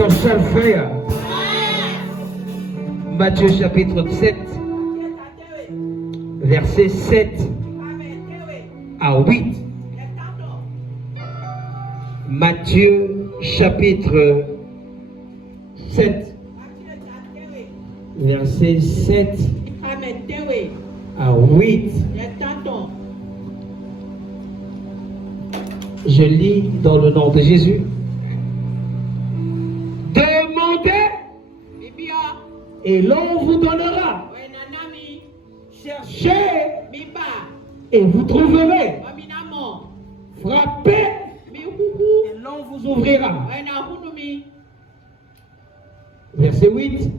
for self-care. Matthieu chapitre 7, verset 7 à 8. Matthieu chapitre 7, verset 7 à 8. Je lis dans le nom de Jésus. Demandez et l'on vous donnera. Cherchez et vous trouverez. Frappez et l'on vous ouvrira. Verset 8.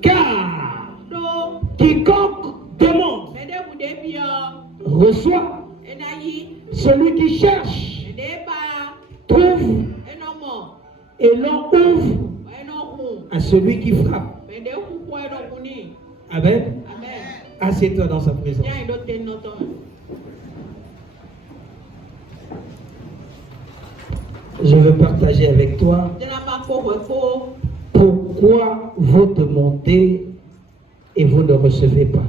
Car quiconque demande reçoit, celui qui cherche trouve, et l'on ouvre à celui qui frappe. Amen. Assieds-toi dans sa présence. Je veux partager avec toi pourquoi vous demandez et vous ne recevez pas.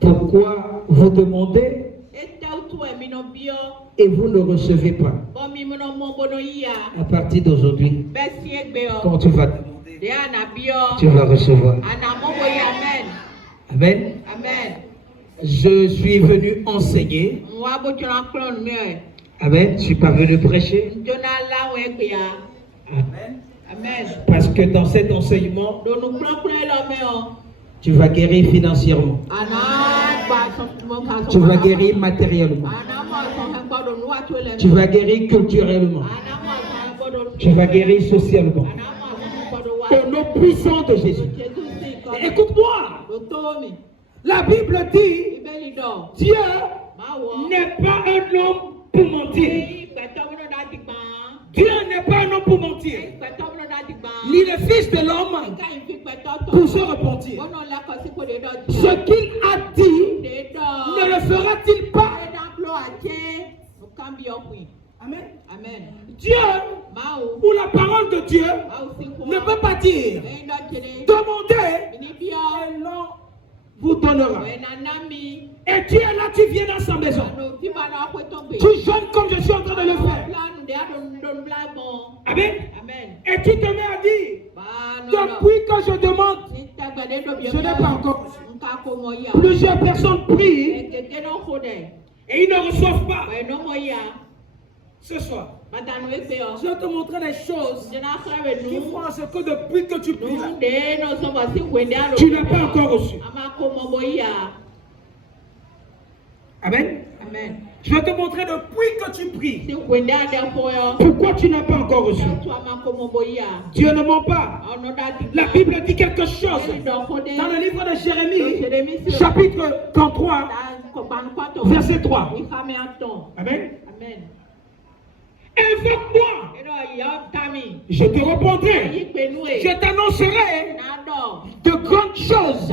Pourquoi vous demandez et vous ne recevez pas. À partir d'aujourd'hui, quand tu vas demander, tu vas recevoir. Amen. Je suis venu enseigner. Amen. Je ne suis pas venu prêcher. Amen. Parce que dans cet enseignement, tu vas guérir financièrement. Tu vas guérir matériellement. Tu vas guérir culturellement. Tu vas guérir socialement. Au nom puissant de Jésus. Écoute-moi. La Bible dit, Dieu n'est pas un homme pour mentir. Dieu n'est pas un homme pour mentir. Ni le Fils de l'homme pour se repentir. Ce qu'il a dit, ne le fera-t-il pas? Amen. Dieu, ou la parole de Dieu, ne peut pas dire, demandez, et l'on vous donnera. Et tu es là, tu viens dans sa maison. Tu jeûnes comme je suis en train de le faire. Amen. Et tu te mets à dire, depuis que je demande, je n'ai pas encore reçu. Plusieurs personnes prient et ils ne reçoivent pas. Ce soir, je vais te montrer des choses qui font en ce que depuis que tu pries là, tu n'as pas encore reçu. Amen. Je vais te montrer depuis que tu pries pourquoi tu n'as pas encore reçu. Dieu ne ment pas. La Bible dit quelque chose dans le livre de Jérémie, chapitre 33, verset 3. Amen. Invoque-moi, je te répondrai, je t'annoncerai de grandes choses,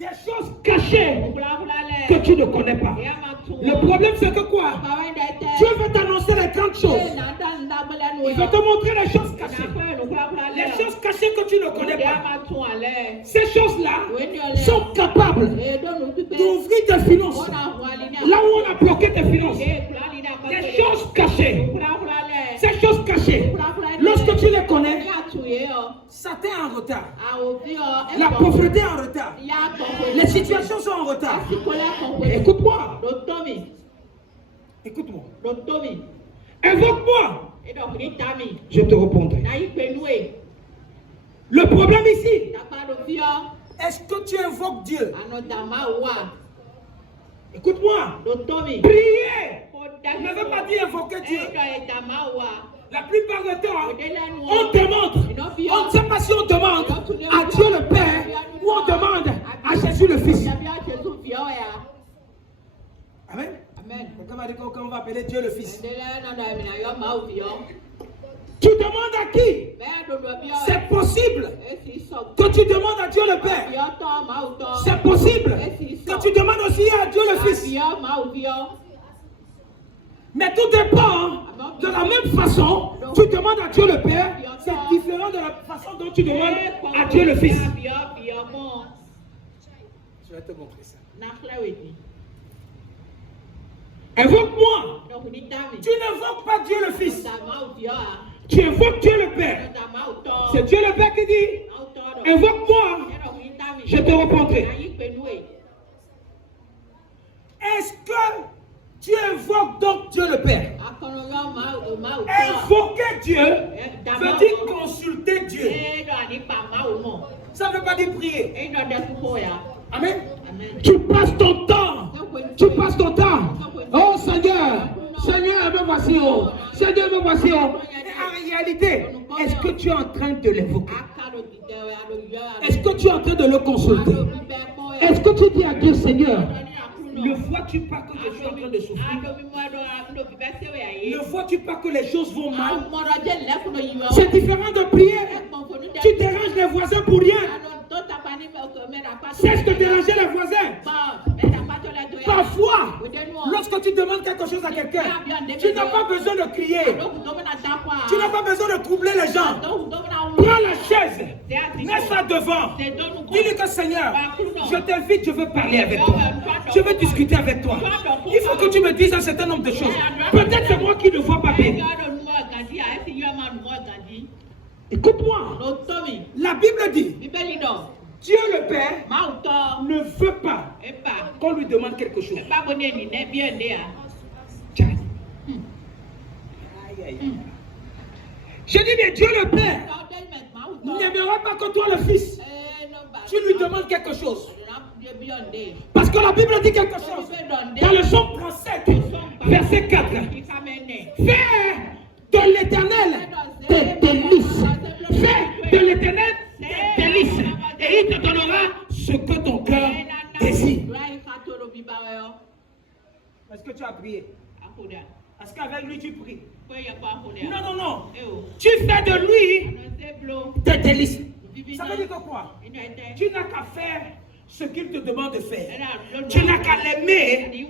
des choses cachées que tu ne connais pas. Le problème c'est que quoi? Dieu veut t'annoncer les grandes choses. Il veut te montrer les choses cachées. Les choses cachées que tu ne connais pas. Ces choses-là sont capables d'ouvrir tes finances. Là où on a bloqué tes finances. Des choses cachées. Ces choses cachées, lorsque tu les connais, Satan est en retard. La pauvreté est en retard. Les situations sont en retard. Écoute-moi. Invoque-moi. Je te répondrai. Le problème ici, est-ce que tu invoques Dieu? Écoute-moi. Prier ne veut pas dire invoquer Dieu. La plupart du temps, on demande. On ne sait pas si on demande à Dieu le Père ou on demande à Jésus le Fils. Amen. Quand on va appeler Dieu le Fils. Tu demandes à qui? C'est possible que tu demandes à Dieu le Père. C'est possible que tu demandes au aussi à Dieu le Fils. Mais tout dépend de la même façon. Tu demandes à Dieu le Père, c'est différent de la façon dont tu demandes à Dieu le Fils. Je vais te montrer ça. Invoque-moi. Tu n'invoques pas Dieu le Fils. Tu invoques Dieu le Père. C'est Dieu le Père qui dit, invoque-moi, je te répondrai. Est-ce que tu invoques donc Dieu le Père? Invoquer Dieu veut dire consulter Dieu. Ça ne veut pas dire prier. Amen. Tu passes ton temps. Tu passes ton temps. Oh Seigneur, Seigneur, me voici. Oh. Seigneur, me voici. Oh. En réalité, est-ce que tu es en train de l'évoquer? Est-ce que tu es en train de le consulter? Est-ce que tu dis à Dieu, Seigneur, ne vois-tu pas que je suis en train de souffrir? Ne vois-tu pas que les choses vont mal? C'est différent de prier. Tu déranges les voisins pour rien. Cesse de déranger les voisins. Parfois, lorsque tu demandes quelque chose à quelqu'un, tu n'as pas besoin de crier. Tu n'as pas besoin de troubler les gens. Prends la chaise, mets ça devant. Dis-lui que Seigneur, je t'invite, je veux parler avec toi. Je veux discuter avec toi. Il faut que tu me dises un certain nombre de choses. Peut-être c'est moi qui ne vois pas bien. Écoute-moi. La Bible dit, Dieu le Père ne veut pas qu'on lui demande quelque chose. Je dis bien, Dieu le Père n'aimera pas que toi le Fils, tu lui demandes quelque chose. Parce que la Bible dit quelque chose. Dans le Psaume 37, verset 4. Fais de l'Éternel tes délices. Fais de l'Éternel tes délices. Et il te donnera ce que ton cœur désire. Est-ce que tu as prié? Est-ce qu'avec lui tu pries? Non, non, non. Tu fais de lui tes délices. Ça veut dire que quoi? Tu n'as qu'à faire ce qu'il te demande de faire. Tu n'as qu'à l'aimer.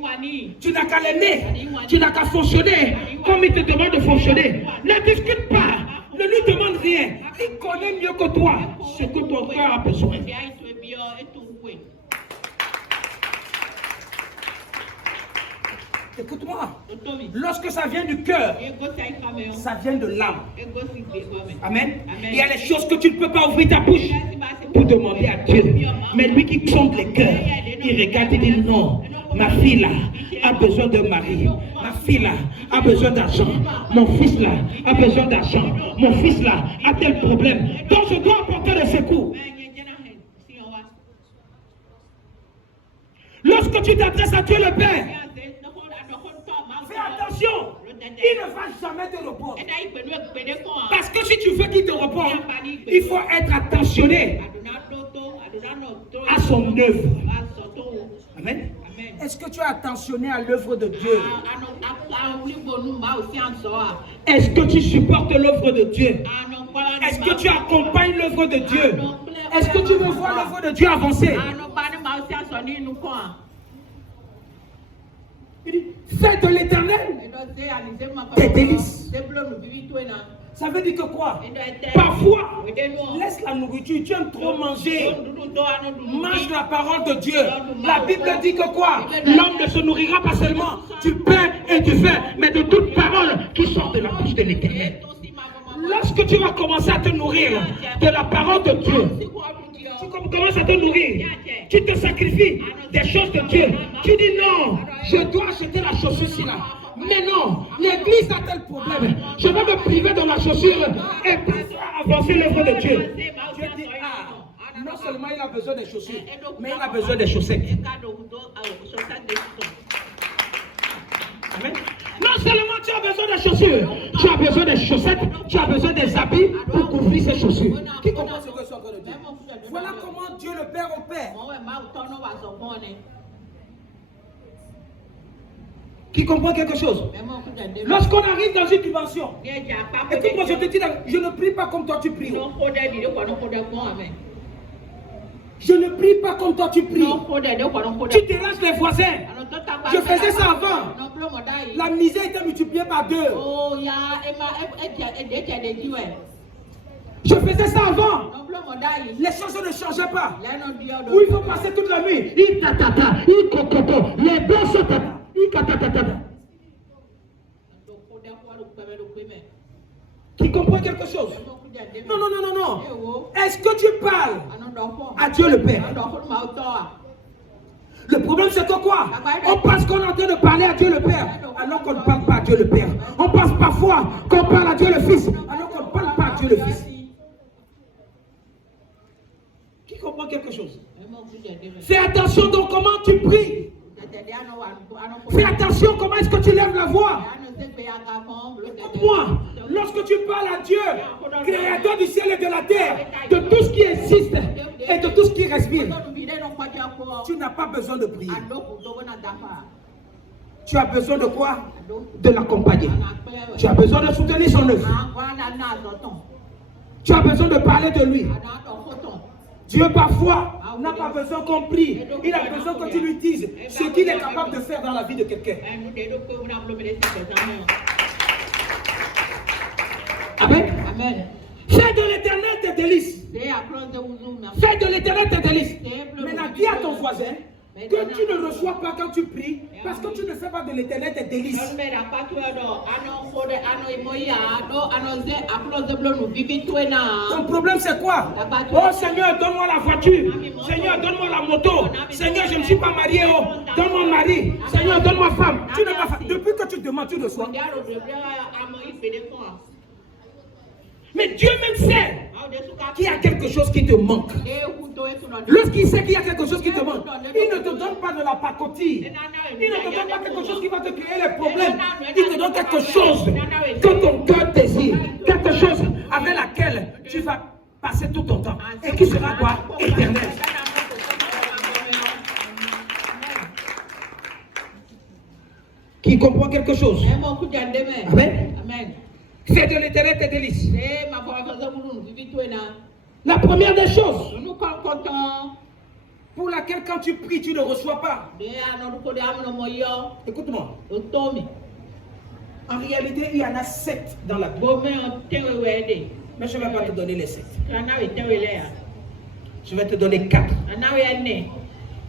Tu n'as qu'à l'aimer. Tu n'as qu'à fonctionner comme il te demande de fonctionner. Ne discute pas. Ne lui demande rien. Il connaît mieux que toi ce que ton cœur a besoin. Écoute-moi. Lorsque ça vient du cœur, ça vient de l'âme. Amen. Il y a les choses que tu ne peux pas ouvrir ta bouche pour demander à Dieu. Mais lui qui sonde les cœurs, il regarde et dit non. Ma fille là a besoin de mari. Ma fille là a besoin d'argent. Mon fils là a besoin d'argent. Mon fils là a tel problème. Donc je dois apporter le secours. Lorsque tu t'adresses à Dieu le Père, fais attention. Il ne va jamais te répondre. Parce que si tu veux qu'il te réponde, il faut être attentionné à son œuvre. Amen. Est-ce que tu es attentionné à l'œuvre de Dieu? Est-ce que tu supportes l'œuvre de Dieu? Est-ce que tu accompagnes l'œuvre de Dieu? Est-ce que tu veux voir l'œuvre de Dieu avancer? Il dit, fais de l'Éternel tes délices. Ça veut dire que quoi? Parfois, laisse la nourriture. Tu aimes trop manger. Mange la parole de Dieu. La Bible dit que quoi? L'homme ne se nourrira pas seulement du pain et du vin, mais de toute parole qui sort de la bouche de l'Éternel. Lorsque tu vas commencer à te nourrir de la parole de Dieu, tu commences à te nourrir, tu te sacrifies des choses de Dieu. Tu dis non, je dois acheter la chaussure ici là. Mais non, l'église a tel problème. Je vais me priver de la chaussure et passer à avancer l'œuvre de Dieu. Dieu dit, non seulement il a besoin des chaussures, mais il a besoin des chaussettes. Amen. Non seulement tu as besoin des chaussures, tu as besoin des chaussettes, tu as besoin des habits pour couvrir ces chaussures. Qui comprend ce que je suis en train de dire? Voilà comment Dieu le Père opère. Qui comprend quelque chose? Lorsqu'on arrive dans une dimension, écoute-moi, je te dis, je ne prie pas comme toi tu pries. Je ne prie pas comme toi tu pries. Tu déranges les voisins. Je faisais ça avant. La misère était multipliée par 2. Je faisais ça avant. Les choses ne changeaient pas. Où il faut passer toute la nuit. Les deux sont qui comprend quelque chose? Non, non, non, non, non. Est-ce que tu parles à Dieu le Père? Le problème c'est que quoi? On pense qu'on est en train de parler à Dieu le Père alors qu'on ne parle pas à Dieu le Père. On pense parfois qu'on parle à Dieu le Fils alors qu'on ne parle pas à Dieu le Fils. Qui comprend quelque chose? Fais attention donc comment tu pries. Fais attention comment est-ce que tu lèves la voix. Écoute-moi, lorsque tu parles à Dieu, créateur du ciel et de la terre, de tout ce qui existe et de tout ce qui respire, tu n'as pas besoin de prier. Tu as besoin de quoi? De l'accompagner. Tu as besoin de soutenir son œuvre. Tu as besoin de parler de lui. Dieu parfois n'a pas besoin qu'on prie. Il a besoin que tu lui dises ce qu'il est capable de faire dans la vie de quelqu'un. Amen. Amen. Fais de l'éternel tes délices. Fais de l'éternel tes délices. Maintenant, dis à ton voisin que tu ne reçois pas quand tu pries parce que tu ne fais pas de l'éternel tes délices. Ton problème c'est quoi? Oh Seigneur, donne-moi la voiture. Seigneur, donne-moi la moto. Seigneur, je ne suis pas marié. Oh, donne-moi mari. Seigneur, donne-moi femme. Tu n'as pas femme. Depuis que tu demandes, tu reçois. Mais Dieu même sait qu'il y a quelque chose qui te manque. Lorsqu'il sait qu'il y a quelque chose qui te manque, il ne te donne pas de la pacotille. Il ne te donne pas quelque chose qui va te créer les problèmes. Il te donne quelque chose que ton cœur désire. Quelque chose avec laquelle tu vas passer tout ton temps. Et qui sera quoi? Éternel. Qui comprend quelque chose? Amen. Amen. Fais de l'éternel tes délices. La première des choses pour laquelle quand tu pries, tu ne reçois pas. Écoute-moi. En réalité, il y en a 7 dans la Bible. Mais je ne vais pas te donner les 7. Je vais te donner 4.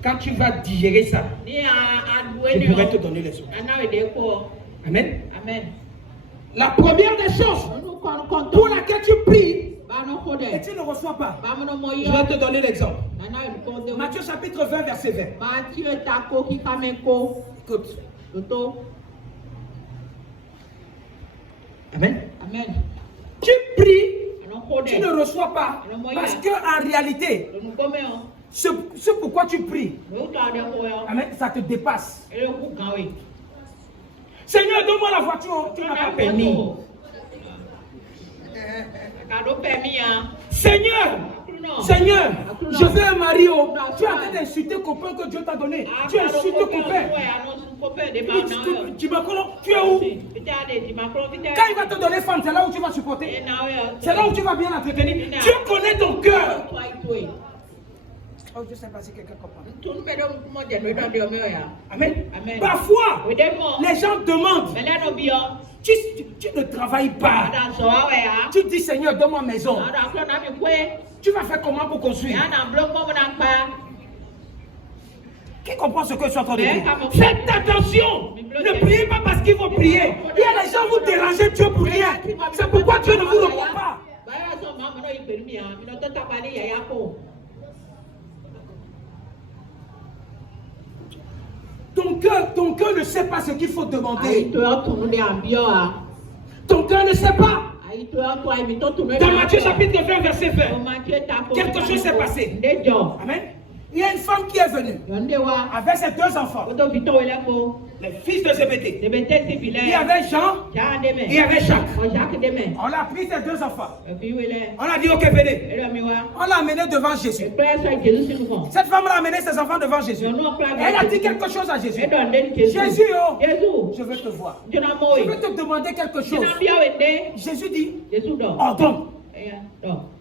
Quand tu vas digérer ça, je pourrais te donner les autres. Amen. Amen. La première des choses pour laquelle tu pries et tu ne reçois pas. Je vais te donner l'exemple. Matthieu chapitre 20, verset 20. Écoute. Amen. Amen. Tu pries, tu ne reçois pas parce qu'en réalité, ce pourquoi tu pries, amen, ça te dépasse. Seigneur, donne-moi la voiture, tu n'as pas permis. Seigneur, Seigneur, je veux un mari. Tu es en train d'insulter le copain que Dieu t'a donné. Tu insultes le copain. Tu es où? Quand il va te donner femme, c'est là où tu vas supporter. C'est là où tu vas bien l'entretenir. Dieu connaît ton cœur. Oh, je ne sais pas si quelqu'un comprend. Amen. Amen. Parfois, les gens demandent. Tu ne travailles pas. Tu dis, Seigneur, donne-moi maison. Tu vas faire comment pour construire? Qui comprend ce que je suis en train de dire? Faites attention. Ne priez pas parce qu'il faut prier. Il y a des gens, vous dérangez Dieu pour rien. C'est pourquoi Dieu ne vous répond pas. Ton cœur ne sait pas ce qu'il faut demander. Ton cœur ne sait pas. Dans Matthieu chapitre 20, verset 20, quelque chose s'est passé. Amen. Il y a une femme qui est venue avec ses 2 enfants, les fils de Zébédée. Il y avait Jean et il y avait Jacques. On a pris ces 2 enfants. On a dit, ok, venez. On l'a amené devant Jésus. Cette femme a amené ses enfants devant Jésus. Elle a dit quelque chose à Jésus. Jésus, oh, je veux te voir. Je veux te demander quelque chose. Jésus dit, ordonne.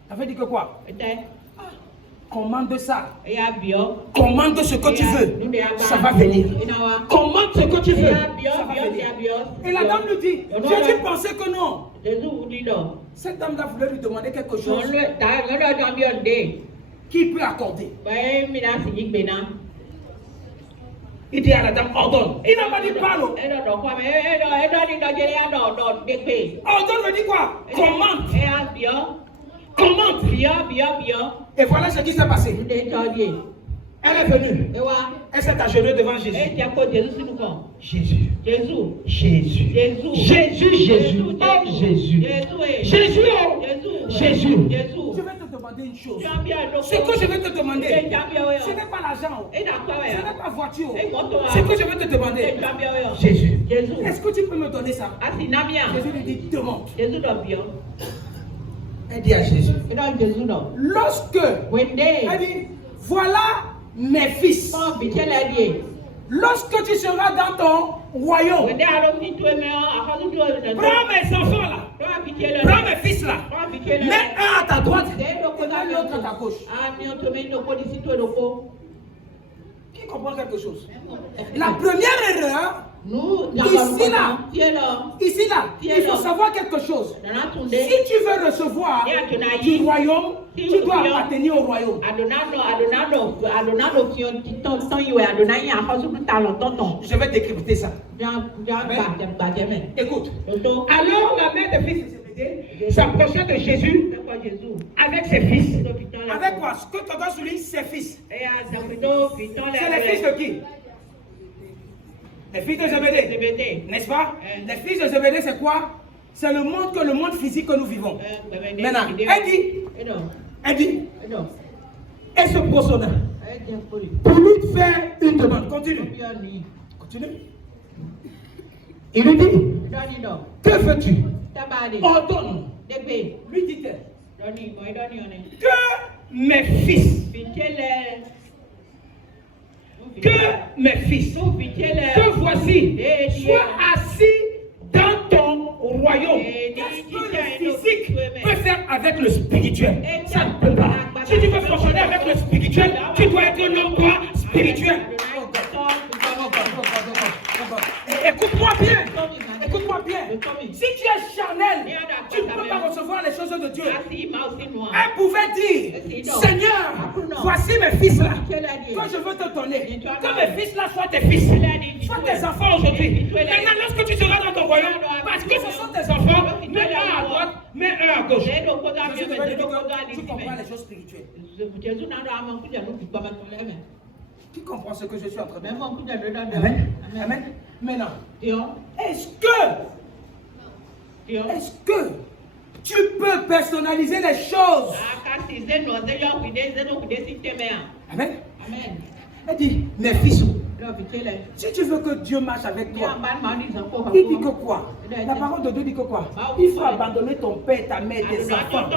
Ça veut dire que quoi? Commande ça. Commande ce que tu veux. Ça va venir. Commande ce que tu veux. Ça va venir. Et la dame lui dit, Jésus pensait que non. Cette dame-là voulait lui demander quelque chose. Qui peut accorder? Il dit à la dame, ordonne. Il n'a pas dit parle. Ordonne veut dire quoi? Commande. Commande. Et voilà ce qui s'est passé. Elle est venue. Elle s'est agenouillée devant Jésus. Jésus. Jésus. Je vais te demander une chose. Ce que je vais te demander, ce n'est pas l'argent. Ce n'est pas la voiture. Ce que je vais te demander, Jésus. Est-ce que tu peux me donner ça? Jésus lui dit, demande. Elle dit à Jésus. Lorsque elle dit, voilà mes fils. Lorsque tu seras dans ton royaume, prends mes enfants là, prends mes fils là, mets un à ta droite et l'autre à ta gauche. Qui comprend quelque chose? La première erreur, ici là, il faut savoir quelque chose. Si tu veux recevoir du royaume, tu dois appartenir au royaume. Je vais décrypter ça. Écoute. Alors la mère des fils de Zébédée s'approcha de Jésus avec ses fils. Avec quoi? Ce que tu dois souligner, ses fils. C'est les fils de qui? Les fils de Zébédée, n'est-ce pas? Les fils de Zébédée, c'est quoi? C'est le monde physique que nous vivons. Maintenant, elle dit, elle se prostonna pour lui faire une demande. Continue. Il lui dit, que veux-tu? Ordonne. Lui dit-elle, que mes fils, que voici, soient assis dans ton royaume. Qu'est-ce que le physique peut faire avec le spirituel? Ça ne peut pas. Si tu veux fonctionner avec le spirituel, tu dois être un homme spirituel. Écoute-moi bien. Si tu es charnel, tu ne peux pas recevoir les choses de Dieu. Elle pouvait dire, Seigneur, voici mes fils là, que je veux te donner. Que mes fils là soient tes fils, soient tes enfants aujourd'hui. Maintenant, lorsque tu seras dans ton royaume, parce que ce sont tes enfants, mets un à droite, mets un à gauche. Tu comprends les choses spirituelles. Qui comprend ce que je suis en train de dire? Amen. Maintenant, est-ce que tu peux personnaliser les choses? Amen. Elle dit, mes fils, si tu veux que Dieu marche avec toi, il dit que quoi? La parole de Dieu dit que quoi? Il faut abandonner ton père, ta mère, tes enfants.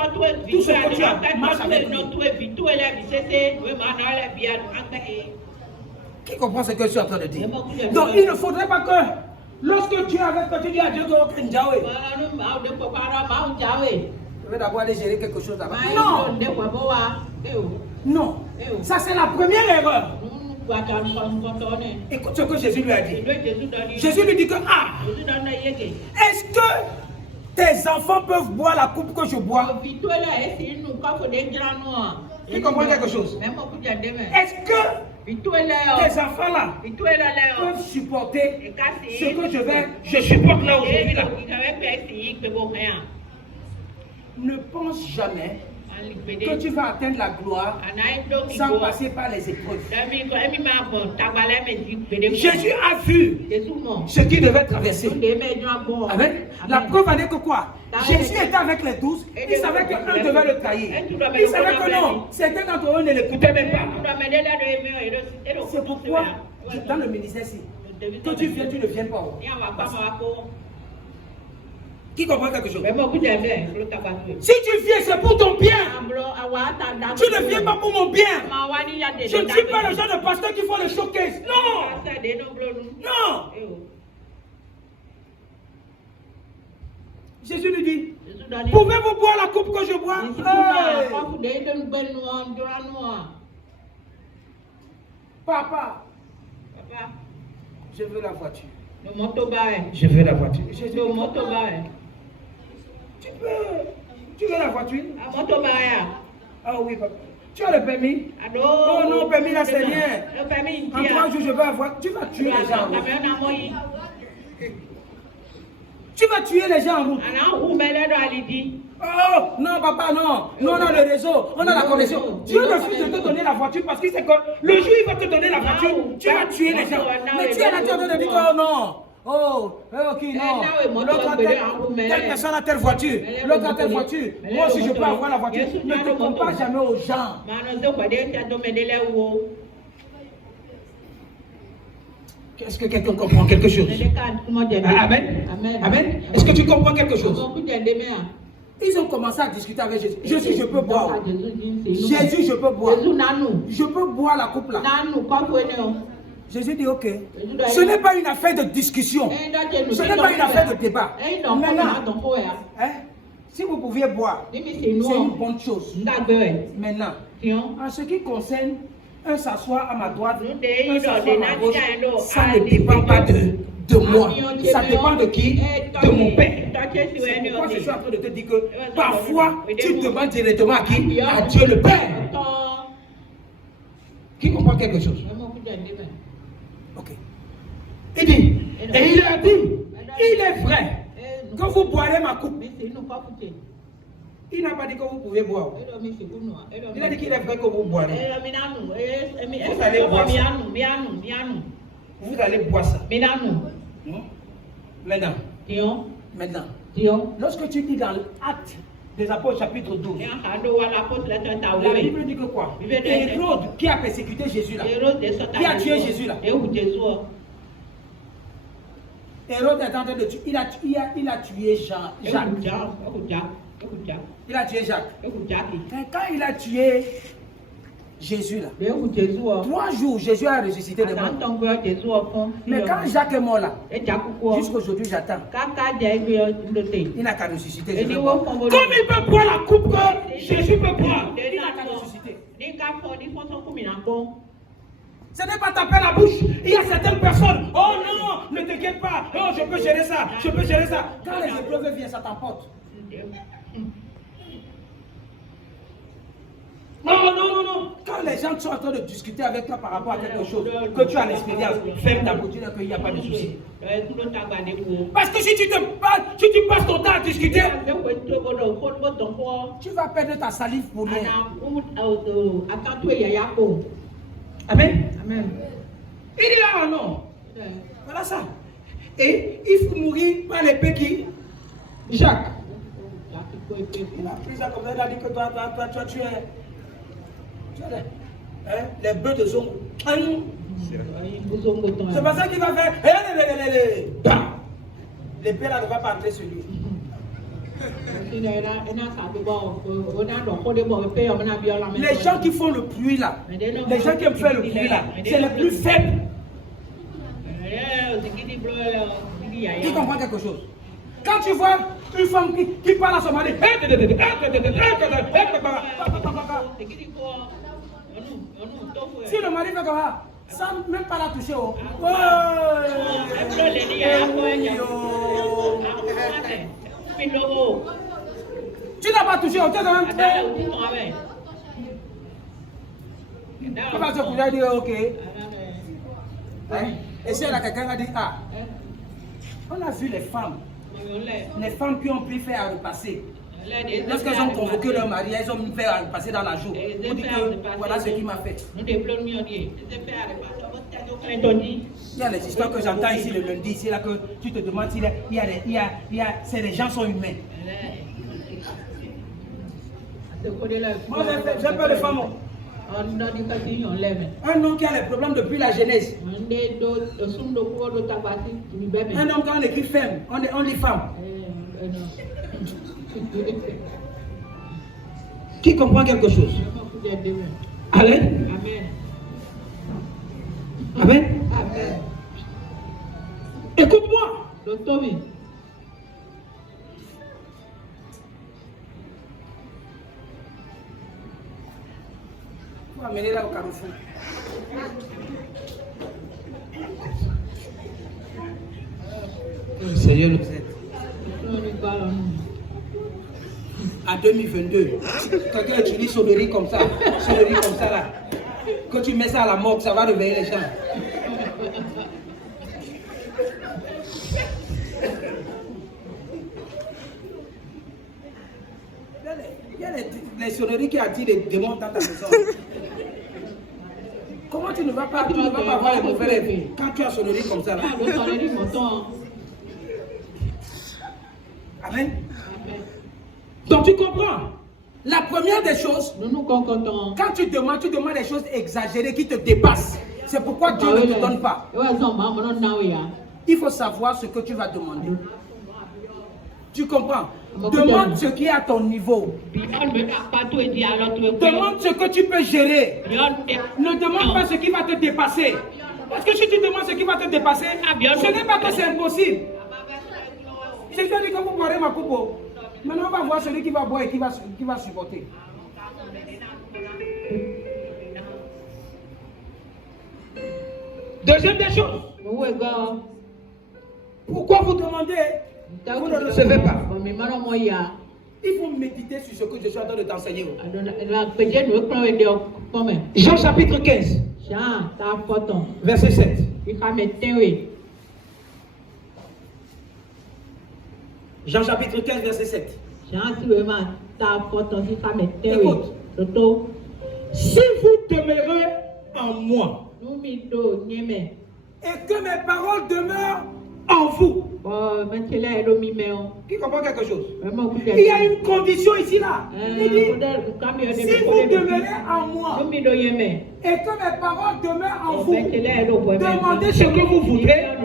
Tout ce que tu as, marche avec lui. Qui comprend ce que je suis en train de dire? Donc il ne faudrait pas que lorsque tu es avec toi, tu dis à Dieu que je vais d'abord aller gérer quelque chose là-bas. Non. Ça c'est la première erreur. Écoute ce que Jésus lui a dit. Jésus lui dit que est-ce que tes enfants peuvent boire la coupe que je bois? Tu comprends quelque chose? Est-ce que tes enfants là peuvent supporter ce que je supporte là aujourd'hui là? Ne pense jamais que tu vas atteindre la gloire sans passer par les épreuves. Jésus a vu ce qu'il devait traverser. Amen. La preuve en est que quoi? Jésus était avec les 12, il savait qu'un devait le trahir. Il savait que non, certains d'entre eux ne l'écoutaient même pas. C'est pourquoi, dans le ministère ici, que tu viens, tu ne viens pas. Qui comprend quelque chose? Si tu viens, c'est pour ton bien. Tu ne viens pas pour mon bien. Je ne suis pas le genre de pasteur qui font le showcase. Non. Jésus lui dit, Pouvez-vous boire la coupe que je bois? Papa, je veux la voiture. Je veux la voiture. Tu veux la voiture? Ah oui, papa. Tu as le permis? Oh non, permis là, c'est rien. En 3 jours, je veux avoir. Tu vas tuer les gens en route. Tu vas tuer les gens en route. Oh non, papa, non. Nous, on a le réseau, on a la connexion. Dieu refuse de te donner la voiture parce qu'il sait que le jour il va te donner la voiture, tu vas tuer les gens. Mais tu es là, tu es en train de dire oh non. Oh, ok, non. L'autre a telle personne a telle voiture. L'autre a telle voiture. Moi aussi, je peux avoir la voiture. Ne te compare jamais aux gens. Est-ce que quelqu'un comprend quelque chose? Amen. Amen. Est-ce que tu comprends quelque chose? Ils ont commencé à discuter avec Jésus. Jésus, je peux boire. Jésus, je peux boire. Je peux boire la coupe là. Jésus dit ok. Ce n'est pas une affaire de discussion. Ce n'est pas une affaire de débat. Maintenant, si vous pouviez boire, c'est une bonne chose. Maintenant, en ce qui concerne un s'asseoir à ma droite, un s'asseoir à ma gauche, ça ne dépend pas de moi. Ça dépend de qui? De mon Père. C'est pourquoi je suis en train de te dire que parfois, tu demandes directement à qui? À Dieu le Père. Qui comprend quelque chose? Ok. Il dit, et il a dit, il est vrai que vous boirez ma coupe. Il n'a pas dit que vous pouvez boire. Il a dit qu'il est vrai que vous boirez. Vous allez boire ça. Vous allez boire ça. Maintenant, lorsque tu dis dans l'Acte des Apôtres chapitre 12, la Bible dit que quoi? Hérode qui a persécuté Jésus là, qui a tué Jésus là. Hérode est en train de tuer, il a tué Jacques. Il a tué Jacques. Et quand il a tué Jésus là, 3 jours, Jésus a ressuscité de mort. Mais quand Jacques est mort là, jusqu'aujourd'hui j'attends. Il n'a qu'à ressusciter. Comme il peut boire la coupe que Jésus peut boire, il n'a qu'à ressusciter. Ce n'est pas taper la bouche. Il y a certaines personnes, oh non, ne t'inquiète pas, oh je peux gérer ça, je peux gérer ça. Quand les épreuves viennent, ça t'emporte. Non. Quand les gens sont en train de discuter avec toi par rapport à quelque chose, que tu as l'expérience, ferme ta bouche, dire qu'il n'y a pas de souci. Parce que si tu passes ton temps à discuter, tu vas perdre ta salive pour rien. Amen. Il dit ah non. Voilà ça. Et il faut mourir par l'épée qui? Jacques. Il a pris ça comme ça, il a dit que toi, tu es les bœufs de Zongo. C'est pas ça qu'il va faire. L'épée là ne va pas entrer sur lui. Les gens qui font le bruit là, les gens qui aiment faire le bruit là, c'est les plus faibles. Qui comprend quelque chose? Quand tu vois une femme qui parle à son mari, si le mari fait comme ça, sans même pas la toucher, tu n'as pas touché, tu es dans un train. Tu vas se coucher et dire ok. Et si elle a quelqu'un qui a dit ah, on a vu les femmes qui ont pu faire un repassé. Lorsqu'elles ont convoqué leur mari, elles ont fait un repassé dans la joue. On dit que voilà ce qu'il m'a fait. Il y a les histoires que j'entends ici le lundi, c'est là que tu te demandes s'il y a les gens sont humains. Moi j'ai peur de femmes. Un homme qui a les problèmes depuis la jeunesse. Un homme quand on écrit femme, on dit femme. Qui comprend quelque chose? Amen. Amen. Écoute-moi. faut amener là au carrefour. Seigneur nous aide. En 2022, quelqu'un utilise sonnerie comme ça là. Quand tu mets ça à la morgue, ça va réveiller les gens. Il y a les sonneries qui attirent les démons dans ta maison. Comment tu ne vas pas voir les mauvais rêves quand tu as sonnerie comme ça là? Amen. Donc tu comprends? La première des choses, quand tu demandes des choses exagérées qui te dépassent. C'est pourquoi Dieu ne te donne pas. Il faut savoir ce que tu vas demander. Tu comprends? Demande ce qui est à ton niveau. Demande ce que tu peux gérer. Ne demande pas ce qui va te dépasser. Parce que si tu demandes ce qui va te dépasser, ce n'est pas que c'est impossible. C'est dire que vous boirez ma coupe. Maintenant, on va voir celui qui va boire et qui va supporter. Deuxième des choses. Pourquoi vous demandez? Vous ne recevez pas. Il faut méditer sur ce que je suis en train de t'enseigner. Jean chapitre 15. Verset 7. Jean chapitre 15, verset 7. Écoute. Si vous demeurez en moi et que mes paroles demeurent en vous. Qui comprend quelque chose? Il y a une condition ici là. Il dit, si vous demeurez en moi et que mes paroles demeurent en vous, demandez ce que vous voudrez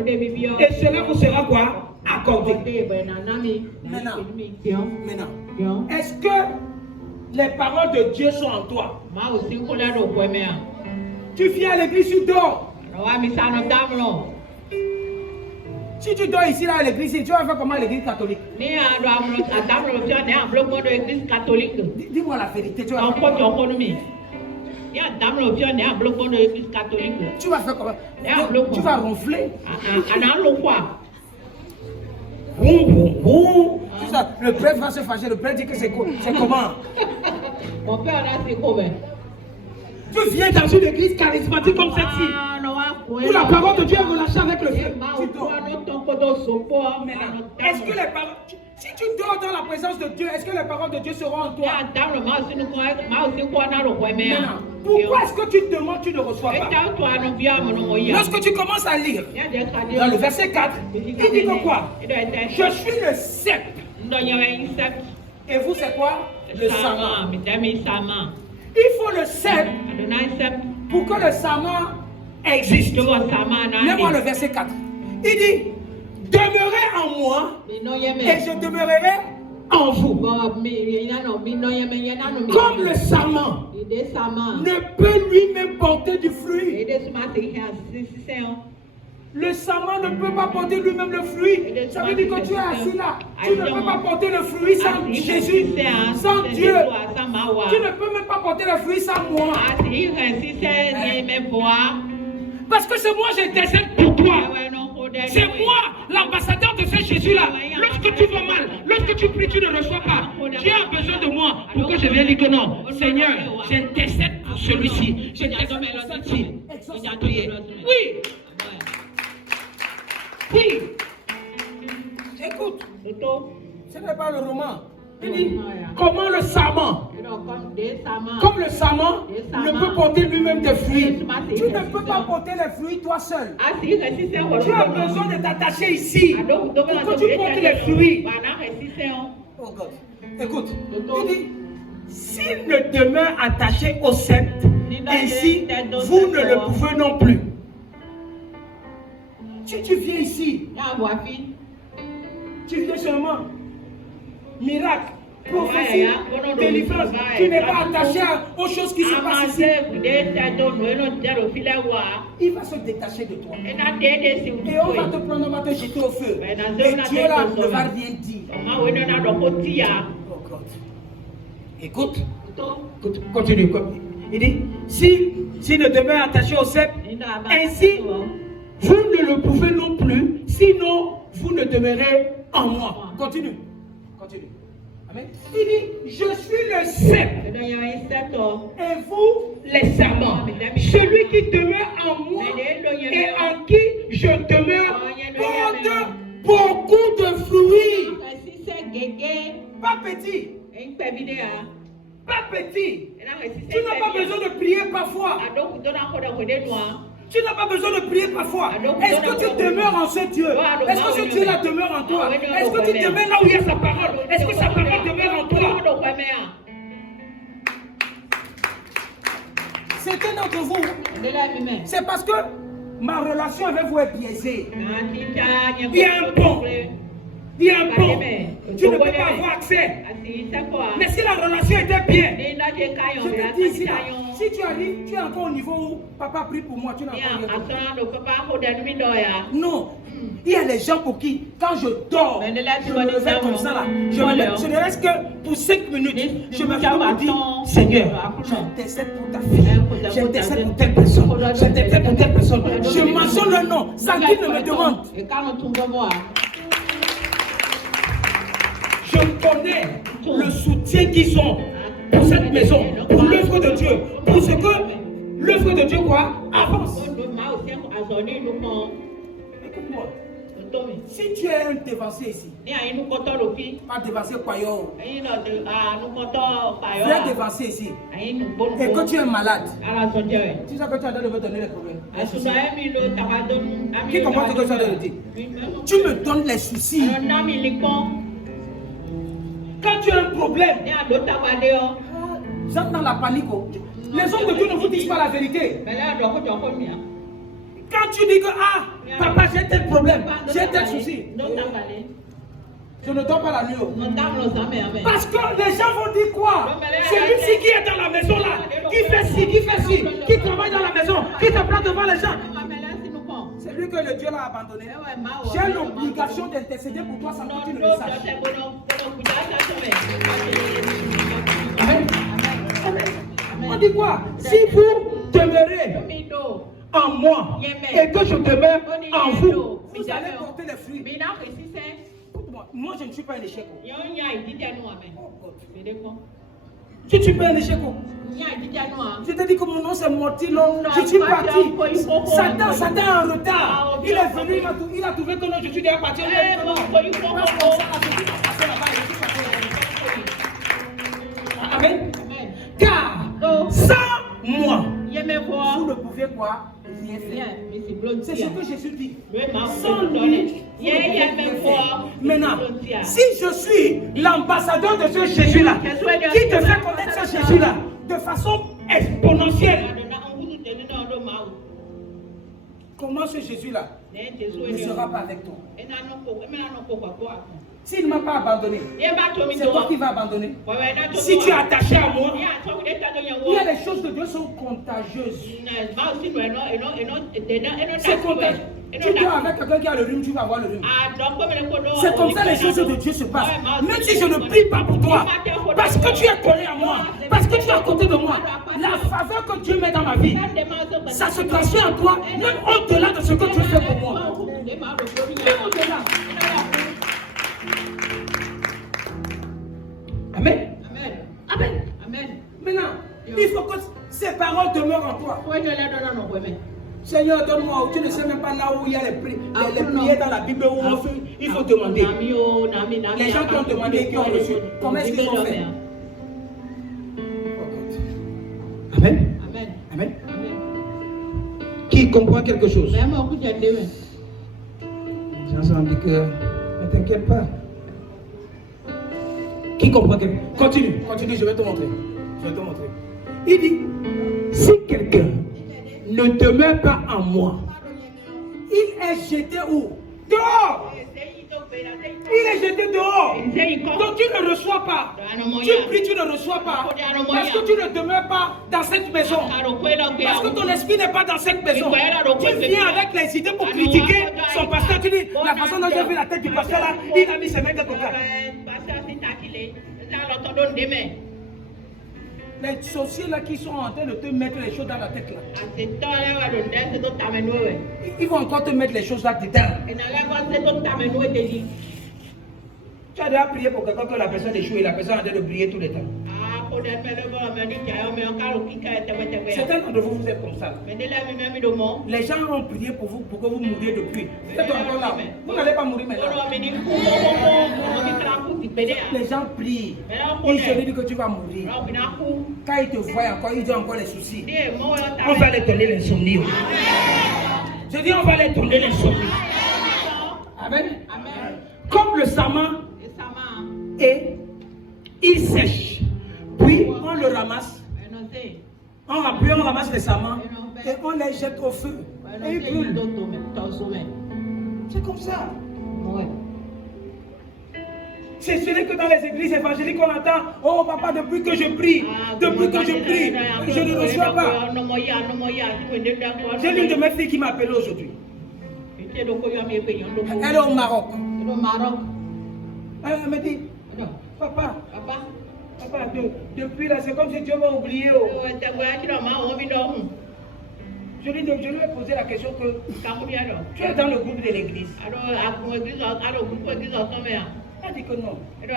et cela vous sera quoi? Accordé. Maintenant, est-ce que les paroles de Dieu sont en toi? Tu viens à l'église, tu dors. Si tu dors ici là à l'église, tu vas faire comment à l'église catholique? Dis-moi la vérité, tu vas faire comment? Tu vas faire comment? Tu vas ronfler. Le prêtre va se fâcher, le prêtre dit que c'est comment? Mon père là c'est comment? Tu viens dans une église charismatique comme celle-ci, où la parole de Dieu est relâchée avec le feu. Est-ce que les paroles, si tu dors dans la présence de Dieu, est-ce que les paroles de Dieu seront en toi? Maintenant, pourquoi est-ce que tu demandes, tu ne reçois pas? Lorsque tu commences à lire, dans le verset 4, il dit que quoi? Je suis le sceptre. Et vous, c'est quoi? Le sarment. Il faut le sceptre pour que le sarment existe. Mets-moi le verset 4. Il dit, demeurez en moi et je demeurerai en vous. Comme le sarment ne peut lui-même porter du fruit. Le sarment ne peut pas porter lui-même le fruit. Ça veut dire que tu es assis là. Tu ne peux pas porter le fruit sans Jésus, sans Dieu. Tu ne peux même pas porter le fruit sans moi. Parce que c'est moi qui intercède pour toi. C'est moi l'ambassadeur de ce Jésus-là. Lorsque tu vas mal, lorsque tu pries, tu ne reçois pas. Dieu a besoin de moi pour que je vienne dire que non. Seigneur, j'intercède pour celui-ci. J'intercède pour celui-ci. Oui. Oui. Écoute, ce n'est pas le roman. Il dit, comment le sarment, comme le sarment ne peut porter lui-même des fruits. Tu ne peux pas porter les fruits toi seul. Tu as besoin de t'attacher ici pour que tu portes les fruits. Oh God. Écoute, il dit, s'il ne demeure attaché au sceptre, ainsi vous ne le pouvez non plus. Si tu viens ici, tu viens seulement miracle, prophétie, délivrance. Tu n'es pas attaché aux choses qui se passent ici. Il va se détacher de toi. Et on va te prendre, on va te jeter au feu. Et Dieu là ne va rien dire. Oh God. Écoute, continue. Il dit, s'il ne demeure attaché au sceptre, ainsi, vous ne le pouvez non plus, sinon vous ne demeurez en moi. Continue. Amen. Il dit, je suis le cep et vous les serments. Celui qui demeure en moi et en qui je demeure porte beaucoup de fruits. Pas petit. Pas petit. Tu n'as pas besoin de prier parfois. Tu n'as pas besoin de prier parfois. Est-ce que tu demeures en ce Dieu? Est-ce que ce Dieu-là demeure en toi? Est-ce que tu demeures là où il y a sa parole? Est-ce que sa parole demeure en toi? Certains d'entre vous, c'est parce que ma relation avec vous est biaisée. Il y a un pont. Il y a un pont. Tu ne peux pas avoir accès. Mais si la relation était bien, je te dis ici, si tu arrives, tu es encore au niveau où papa prie pour moi, tu n'as pas rien. Non. Il y a des gens pour qui, quand je dors, je me lève comme ça là, je ne reste que pour 5 minutes, je me dis, Seigneur, j'intercède pour ta fille, j'intercède pour telle personne, j'intercède pour telle personne, je mentionne le nom, sans qu'il ne me demande. Je connais le soutien qu'ils ont pour cette maison, pour l'œuvre de Dieu, pour ce que l'œuvre de Dieu quoi avance. Écoute-moi. Si tu es un dévancé ici, pas dévancé paillot, viens dévancé ici, et que tu es malade, tu sais que tu as de me donner les problèmes. Qui comprend ce que tu as de dire? Tu me donnes les soucis. Quand tu as un problème, j'entre dans la panique. Les hommes de Dieu ne vous disent pas la vérité. Quand tu dis que, papa, j'ai tel problème, j'ai tel souci, je ne dors pas la nuit. Parce que les gens vont dire quoi? Celui-ci qui est dans la maison là, qui fait ci, qui travaille dans la maison, qui te prend devant les gens. C'est lui que le Dieu l'a abandonné. J'ai l'obligation d'intercéder pour toi sans que tu ne le saches. Amen. On dit quoi? Si vous demeurez en moi et que je demeure en vous, vous allez porter les fruits. Moi, je ne suis pas un échec. Si tu peux un échec, je te dis que mon nom c'est Mortilo. Je suis parti. Satan est en retard. Il est venu, il a trouvé que non, je suis déjà parti. Amen. Car sans moi, vous ne pouvez quoi? Rien faire. C'est ce que Jésus dit. Sans lui, maintenant, si je suis l'ambassadeur de ce Jésus-là, qui te fait connaître ce Jésus-là de façon exponentielle, comment ce Jésus-là ne sera pas avec toi? S'il ne m'a pas abandonné, c'est toi qui vas abandonner. Si tu es attaché à moi, il y a des choses de Dieu sont contagieuses. C'est contagieux. Tu dois avec quelqu'un qui a le rhume, tu vas avoir le rhume. C'est comme ça les choses de Dieu se passent. Même si je ne prie pas pour toi, parce que tu es collé à moi, parce que tu es à côté de moi, la faveur que Dieu met dans ma vie, ça se transmet en toi, même au-delà de ce que Dieu fait pour moi. Même au-delà. Amen. Amen. Amen. Maintenant, il faut que ces paroles demeurent en toi. Seigneur, donne-moi. Tu ne sais même pas là où il y a les prières dans la Bible où il faut demander. Les gens qui ont demandé et qui ont reçu, comment est-ce qu'ils ont fait? Amen. Amen. Qui comprend quelque chose? Ça dit que ne t'inquiète pas. Qui comprend quelque chose? Continue, je vais te montrer. Il dit, si quelqu'un ne demeure pas en moi, il est jeté où? Dehors! Il est jeté dehors. Donc tu ne reçois pas. Tu pries, tu ne reçois pas. Parce que tu ne demeures pas dans cette maison. Parce que ton esprit n'est pas dans cette maison. Tu viens avec les idées pour critiquer son pasteur. Tu dis, la façon dont j'ai vu la tête du pasteur là, il a mis ses mains de côté. Les sorciers là qui sont en train de te mettre les choses dans la tête là. Ils vont encore te mettre les choses là dedans. Tu as déjà prié pour quelqu'un que la personne échoue et la personne est en train de briller tout le temps. Certains d'entre vous, vous êtes comme ça. Les gens ont prié pour vous pour que vous mouriez depuis. Vous êtes encore là. Vous n'allez pas mourir maintenant. Les gens prient. Ils se disent que tu vas mourir. Quand ils te voient encore, ils ont encore les soucis. On va les donner l'insomnie. Je dis on va les donner l'insomnie. Amen. Comme le saman. Et il sèche. Puis on le ramasse. On ramasse les samans et on les jette au feu. Et ils brûlent. C'est comme ça. Ce n'est que dans les églises évangéliques qu'on entend. Oh papa, depuis que je prie, je ne reçois pas. J'ai l'une de mes filles qui m'a appelé aujourd'hui. Elle est au Maroc. Elle me dit, papa, depuis là, c'est comme si Dieu m'a oublié. Je lui ai posé la question que tu es dans le groupe de l'église. Elle dit que non. Elle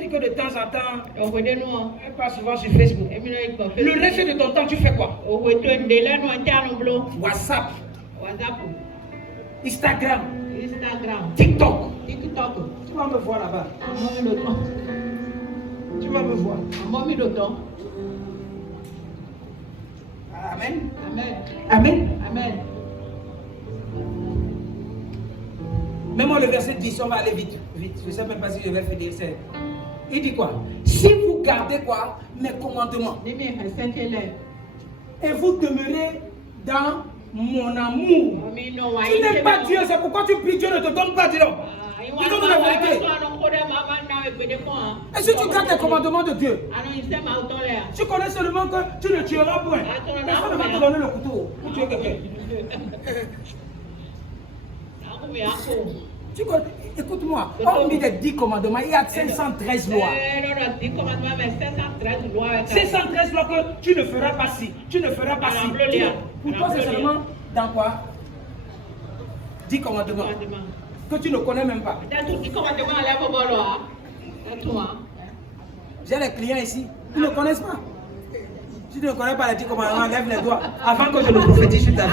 dit que de temps en temps, elle passe souvent sur Facebook. Le reste de ton temps, tu fais quoi? WhatsApp. Instagram. TikTok. Tu vas me voir là-bas. Tu vas me voir. Amen. Même le verset 10, on va aller vite. Je ne sais même pas si je vais finir. Il dit quoi? Si vous gardez quoi? Mes commandements. Et vous demeurez dans mon amour. Tu n'aimes pas Dieu, c'est pourquoi tu pries, Dieu ne te donne pas, dis donc. Tu donnes la vérité. Et si tu gardes les commandements de Dieu, tu connais seulement que tu ne tueras point. Personne ne va te donner le couteau pour tuer quelqu'un. Écoute-moi, hormis les 10 commandements, il y a 513 lois. 513 lois que tu ne feras pas ci, tu ne feras pas ci. Pour toi, c'est seulement dans quoi? 10 commandements que tu ne connais même pas. J'ai les clients ici, ils ne connaissent pas. Si tu ne connais pas les 10 commandements, lève les doigts avant que je le prophétise sur ta vie.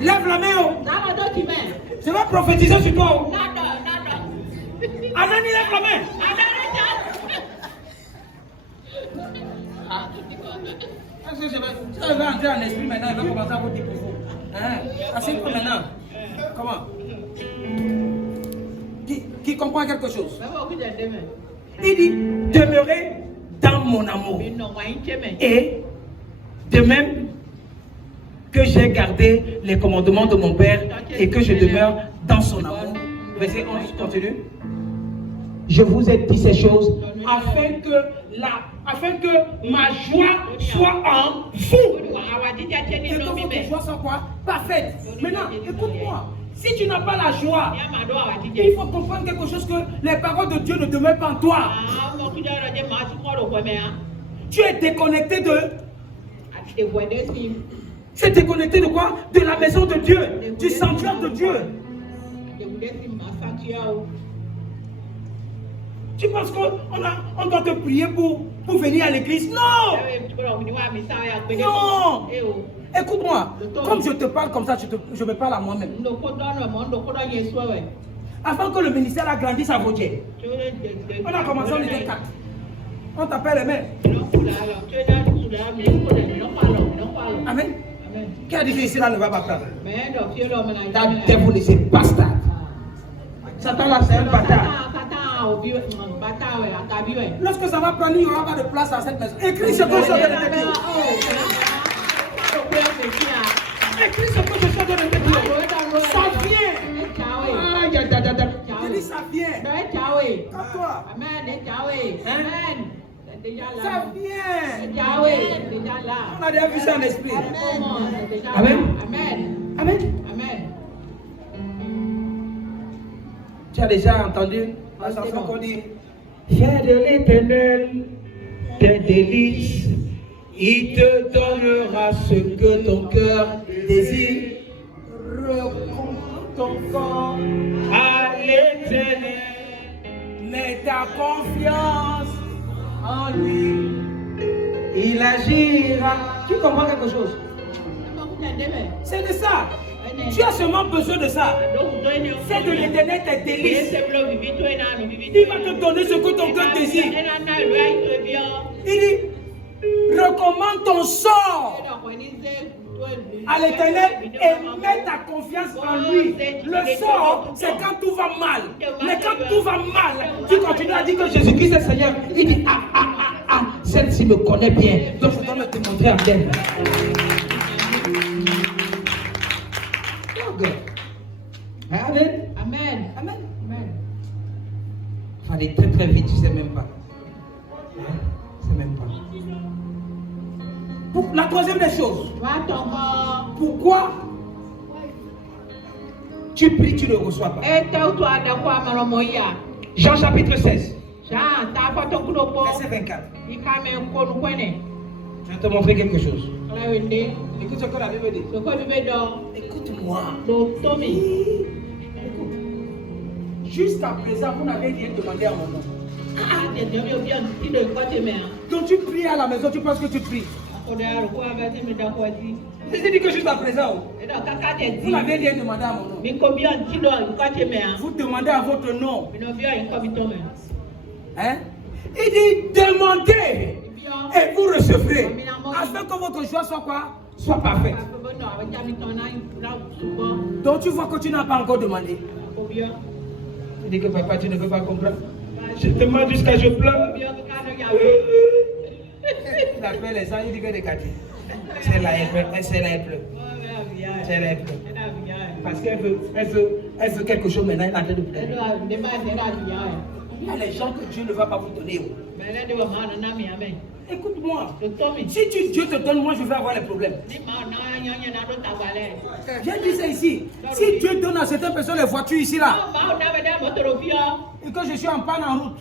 Lève la main. Je vais prophétiser sur toi. Anani, lève la main. Je vais entrer en esprit maintenant, il va commencer à vous dire pour vous. Assieds-toi maintenant. Comment? Qui comprend quelque chose? Il dit, demeurez dans mon amour. Et de même que j'ai gardé les commandements de mon Père et que je demeure dans son amour. Verset 11, continue. Je vous ai dit ces choses afin que ma joie soit en vous. Et que votre joie soit quoi? Parfaite. Maintenant, écoute-moi. Si tu n'as pas la joie, il faut comprendre quelque chose, que les paroles de Dieu ne demeurent pas en toi. Tu es déconnecté de... Tu es déconnecté de quoi? De la maison de Dieu, du sanctuaire de Dieu. Tu penses qu'on doit te prier pour venir à l'église? Non! Non! Écoute-moi, comme je te parle comme ça, je me parle à moi-même. Avant que le ministère agrandisse à Vautier, on a commencé, on était 4. On t'appelle les mains. Amen. Qui a dit que ici là ne va pas faire? Ta diabolisé bastard. Satan là, c'est un bâtard. Lorsque ça va prendre, il n'y aura pas de place dans cette maison. Écris ce que je viens de te dire. Écris ce que je viens de te dire. Ça vient. Je dis ça vient. Comme toi. Ça vient. On a déjà vu ça en esprit. Amen. Amen. Tu as déjà entendu la chanson qu'on dit? Fais de l'Éternel tes délices. Il te donnera ce que ton cœur désire. Recommande ton corps à l'Éternel. Mets ta confiance en lui. Il agira. Tu comprends quelque chose? C'est de ça. Tu as seulement besoin de ça. Fais de l'Éternel tes délices. Il va te donner ce que ton cœur désire. Il dit, recommande ton sort à l'Éternel et mets ta confiance en lui. Le sort, c'est quand tout va mal. Mais quand tout va mal, tu continues à dire que Jésus-Christ est Seigneur. Il dit, celle-ci me connaît bien. Donc je dois te montrer à elle. Amen. Amen. Amen. Amen. Fallait très très vite, tu sais même pas. C'est même pas. Pour la troisième des choses. Pourquoi tu pries, tu ne reçois pas? Jean chapitre 16. Verset 24. Je vais te montrer quelque chose. Écoute ce que la Bible dit. Écoute-moi. Écoute. Jusqu'à présent, vous n'avez rien demandé à mon nom. Donc tu pries à la maison, tu penses que tu pries. Je dis que jusqu'à présent, vous n'avez rien demandé à mon nom. Vous demandez à votre nom. Hein? Il dit demandez et vous recevrez. Afin que votre joie soit quoi? Soit parfaite. Donc tu vois que tu n'as pas encore demandé. Tu dis que papa, tu ne veux pas comprendre. Je demande jusqu'à je pleure. Il appelle les gens, il dit que les quartiers. C'est là, elle pleure. C'est là, elle pleure. C'est là, elle pleure. Parce qu'elle veut quelque chose maintenant, elle est en train de pleurer. Il y a les gens que Dieu ne va pas vous donner. Écoute-moi. Si Dieu te donne, moi je vais avoir les problèmes. J'ai dit ça ici. Si Dieu donne à certaines personnes les voitures ici là, et que je suis en panne en route.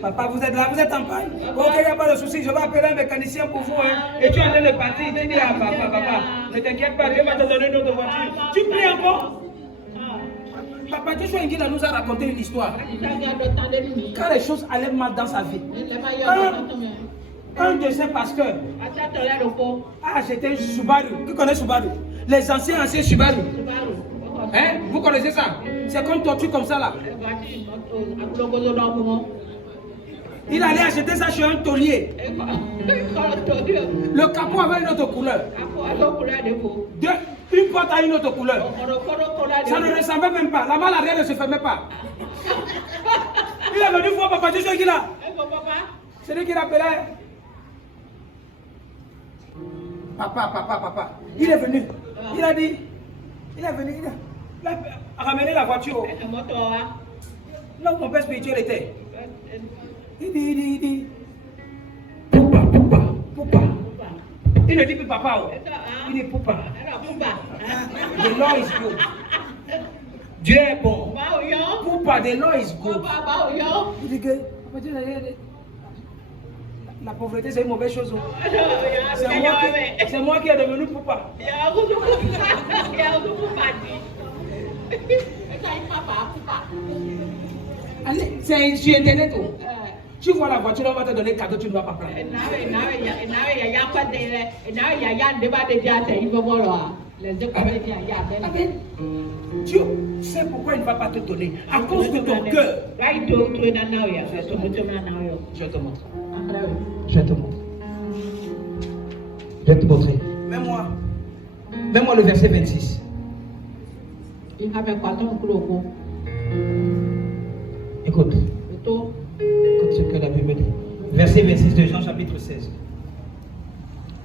Papa, vous êtes là, vous êtes en panne. Ok, il n'y a pas de souci, je vais appeler un mécanicien pour vous. Hein. Et tu es en train de partir, il te dit à papa, ne t'inquiète pas, Dieu va te donner une autre voiture. Tu pries encore? Papa Joshua Ingila nous a raconté une histoire. Quand les choses allaient mal dans sa vie, un de ses pasteurs a acheté un Subaru. Qui connaît Subaru? Les anciens Subaru. Hein? Vous connaissez ça? C'est comme tortue comme ça là. Il allait acheter ça chez un taulier. Le capot avait une autre couleur. Une porte a une autre couleur. Ça ne ressemblait même pas. La malle arrière ne se fermait pas. Il est venu voir papa Joshua qui là. C'est lui qui l'appelait. Papa. Il est venu. Il a dit. Il est venu. Il a ramené la voiture. Là où mon père spirituel était. Il dit. Poupa. Il ne dit plus papa. Il dit poupa. The Lord is good. Dieu est bon. Poupa, the Lord is good. Il dit que la pauvreté c'est une mauvaise chose. C'est moi qui est devenu poupa. Allez, c'est sur internet. Tu vois la voiture, on va te donner cadeau, tu ne vas pas prendre. Tu sais pourquoi il ne va pas te donner? À cause de ton cœur. Je te montre. Je vais te montrer. Mets-moi le verset 26. Écoute ce que la Bible dit. Verset 26 de Jean chapitre 16.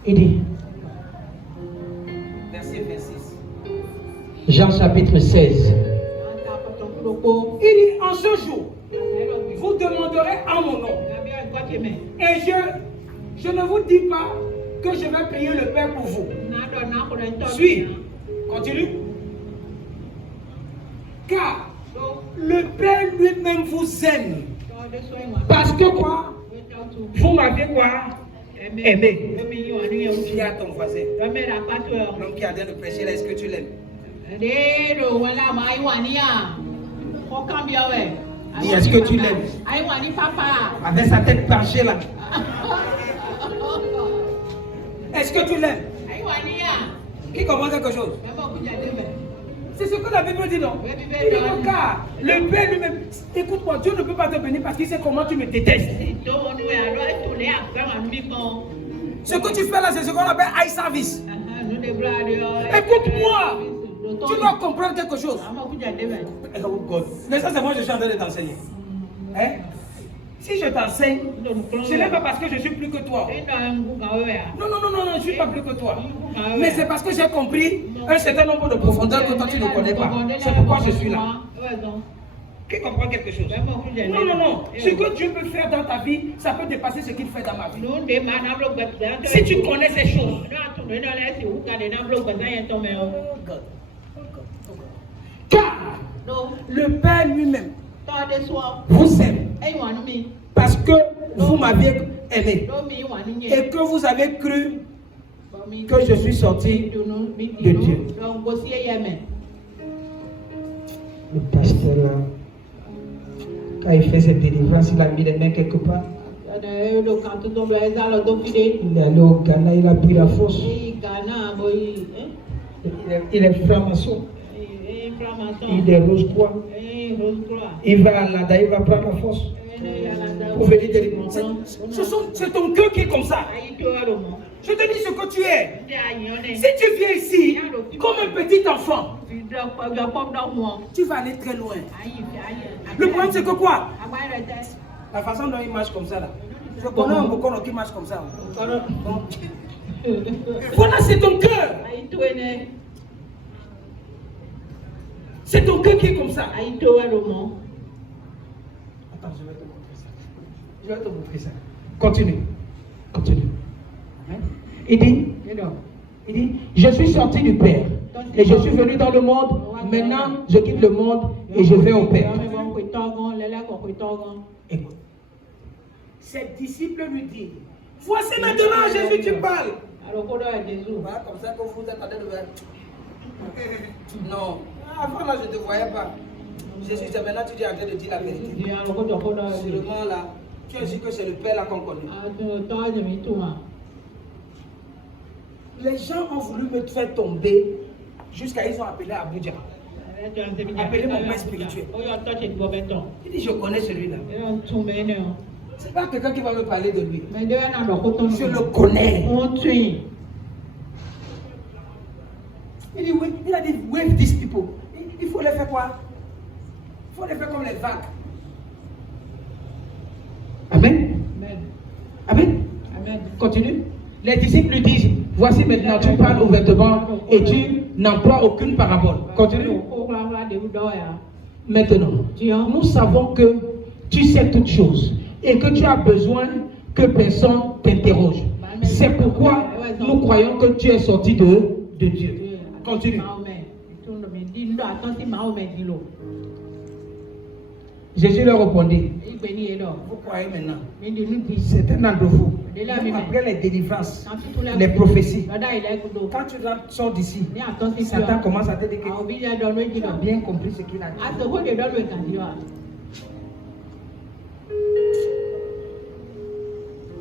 Il dit, verset 26. Jean chapitre 16. Il dit, en ce jour, vous demanderez en mon nom. Et je ne vous dis pas que je vais prier le Père pour vous. Suis. Continue. Car Le Père lui-même vous aime. Parce que quoi? Vous m'avez quoi? Aimé. Dis à ton voisin. L'homme qui a l'air de prêcher là, est-ce que tu l'aimes? Dis, est-ce que tu l'aimes? Avec sa tête penchée là. Est-ce que tu l'aimes? Qui comprend quelque chose? C'est ce que la Bible dit, non? Car le Père lui-même, écoute-moi, Dieu ne peut pas te bénir parce qu'il sait comment tu me détestes. Ce que tu fais là, c'est ce qu'on appelle eye service. Écoute-moi, tu dois comprendre quelque chose. Mais ça, c'est moi, je suis en train de t'enseigner. Hein? Si je t'enseigne, ce n'est pas parce que je suis plus que toi. Non, je ne suis pas plus que toi. Mais c'est parce que j'ai compris un certain nombre de profondeurs que toi tu ne connais pas. C'est pourquoi je suis là. Qui comprend quelque chose? Non. Ce que Dieu peut faire dans ta vie, ça peut dépasser ce qu'il fait dans ma vie. Si tu connais ces choses. Car le Père lui-même vous aime. Parce que vous m'aviez aimé. Et que vous avez cru que je suis sorti de Dieu. Le pasteur là, quand il fait cette délivrance, il a mis les mains quelque part. Il est allé au Ghana, il a pris la fosse. Il est franc-maçon. Il est rose-croix. Il va à Lada, il va prendre la fosse. Pour venir délivrer. C'est ton cœur qui est comme ça. Je te dis ce que tu es. Si tu viens ici comme un petit enfant, tu vas aller très loin. Le problème c'est que quoi? La façon dont il marche comme ça là. Je connais un Bokono qui marche comme ça. Voilà, c'est ton cœur. C'est ton cœur qui est comme ça. Attends, je vais te montrer ça. Je vais te montrer ça. Continue. Il dit, je suis sorti du Père et je suis venu dans le monde. Maintenant, je quitte le monde et je vais au Père. Écoute. Ses disciples lui disent, voici maintenant Jésus, tu parles. Voilà, comme ça que vous attendez de voir. Non, avant là, je ne te voyais pas. Jésus, c'est maintenant tu es en train de dire la vérité. Sûrement là, tu as dit que c'est le Père là qu'on connaît. Les gens ont voulu me faire tomber jusqu'à ils ont appelé Abuja. Appelé mon père spirituel. Il dit, je connais celui-là. C'est pas quelqu'un qui va me parler de lui. Je le connais. Il dit, oui, il a dit, wave these people. Il faut les faire quoi? Il faut les faire comme les vagues. Amen. Amen. Continue. Les disciples lui disent, voici maintenant tu parles ouvertement et tu n'emploies aucune parabole. Continue. Maintenant, nous savons que tu sais toutes choses et que tu as besoin que personne t'interroge. C'est pourquoi nous croyons que tu es sorti de Dieu. Continue. Jésus leur répondit, vous croyez maintenant, certains d'entre vous, après les délivrances, les prophéties, quand tu sors d'ici, Satan commence à te dire que tu as bien compris ce qu'il a dit.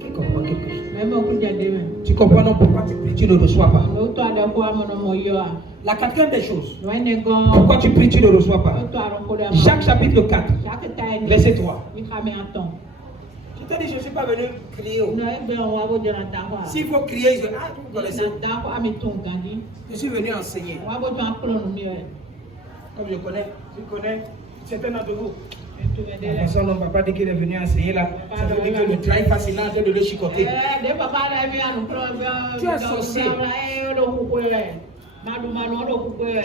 Qui comprend quelque chose? Tu comprends non pourquoi tu pries, tu ne reçois pas. La quatrième des choses, pourquoi tu pries, tu ne reçois pas. Jacques chapitre 4, verset 3. Je te dis, je ne suis pas venu crier. S'il faut crier, vous connaissez. Je suis venu enseigner. Comme je connais certains d'entre vous. La façon dont papa dit qu'il est venu enseigner là, ça veut dire que le travail fascinant est de le chicoter. Tu es sorcier.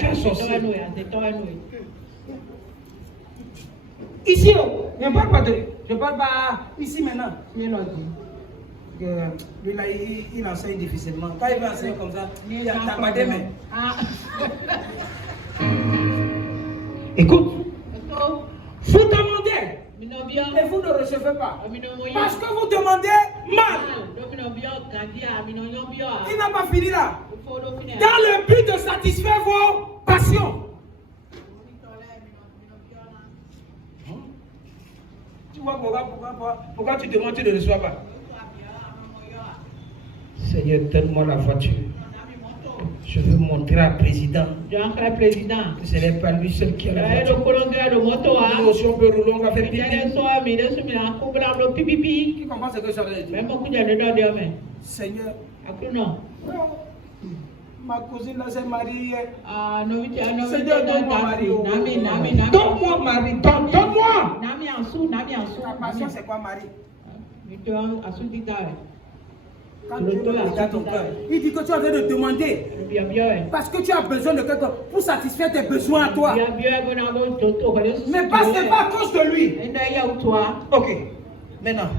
Tu es sorcier. Ici, je ne parle pas ici maintenant. Lui là, il enseigne difficilement. Quand il va enseigner comme ça, il n'a pas des mains. Écoute. Et vous ne recevez pas. Parce que vous demandez mal. Il n'a pas fini là. Dans le but de satisfaire vos passions. Tu vois pourquoi tu demandes, tu ne reçois pas. Seigneur, donne-moi la voiture. Je veux montrer à président que ce n'est pas lui seul qui a la voiture. Nous aussi on peut rouler, on va faire pipi. Qui comprend ce que ça veut dire? Seigneur, ma cousine là s'est mariée. Seigneur, donne-moi mari. Donne-moi mari. Donne-moi. Ta passion c'est quoi mari? Quand tu regardes ton cœur, il dit que tu as besoin de demander. Parce que tu as besoin de quelqu'un pour satisfaire tes besoins à toi. Mais pas c'est pas à cause de lui. Ok. Maintenant.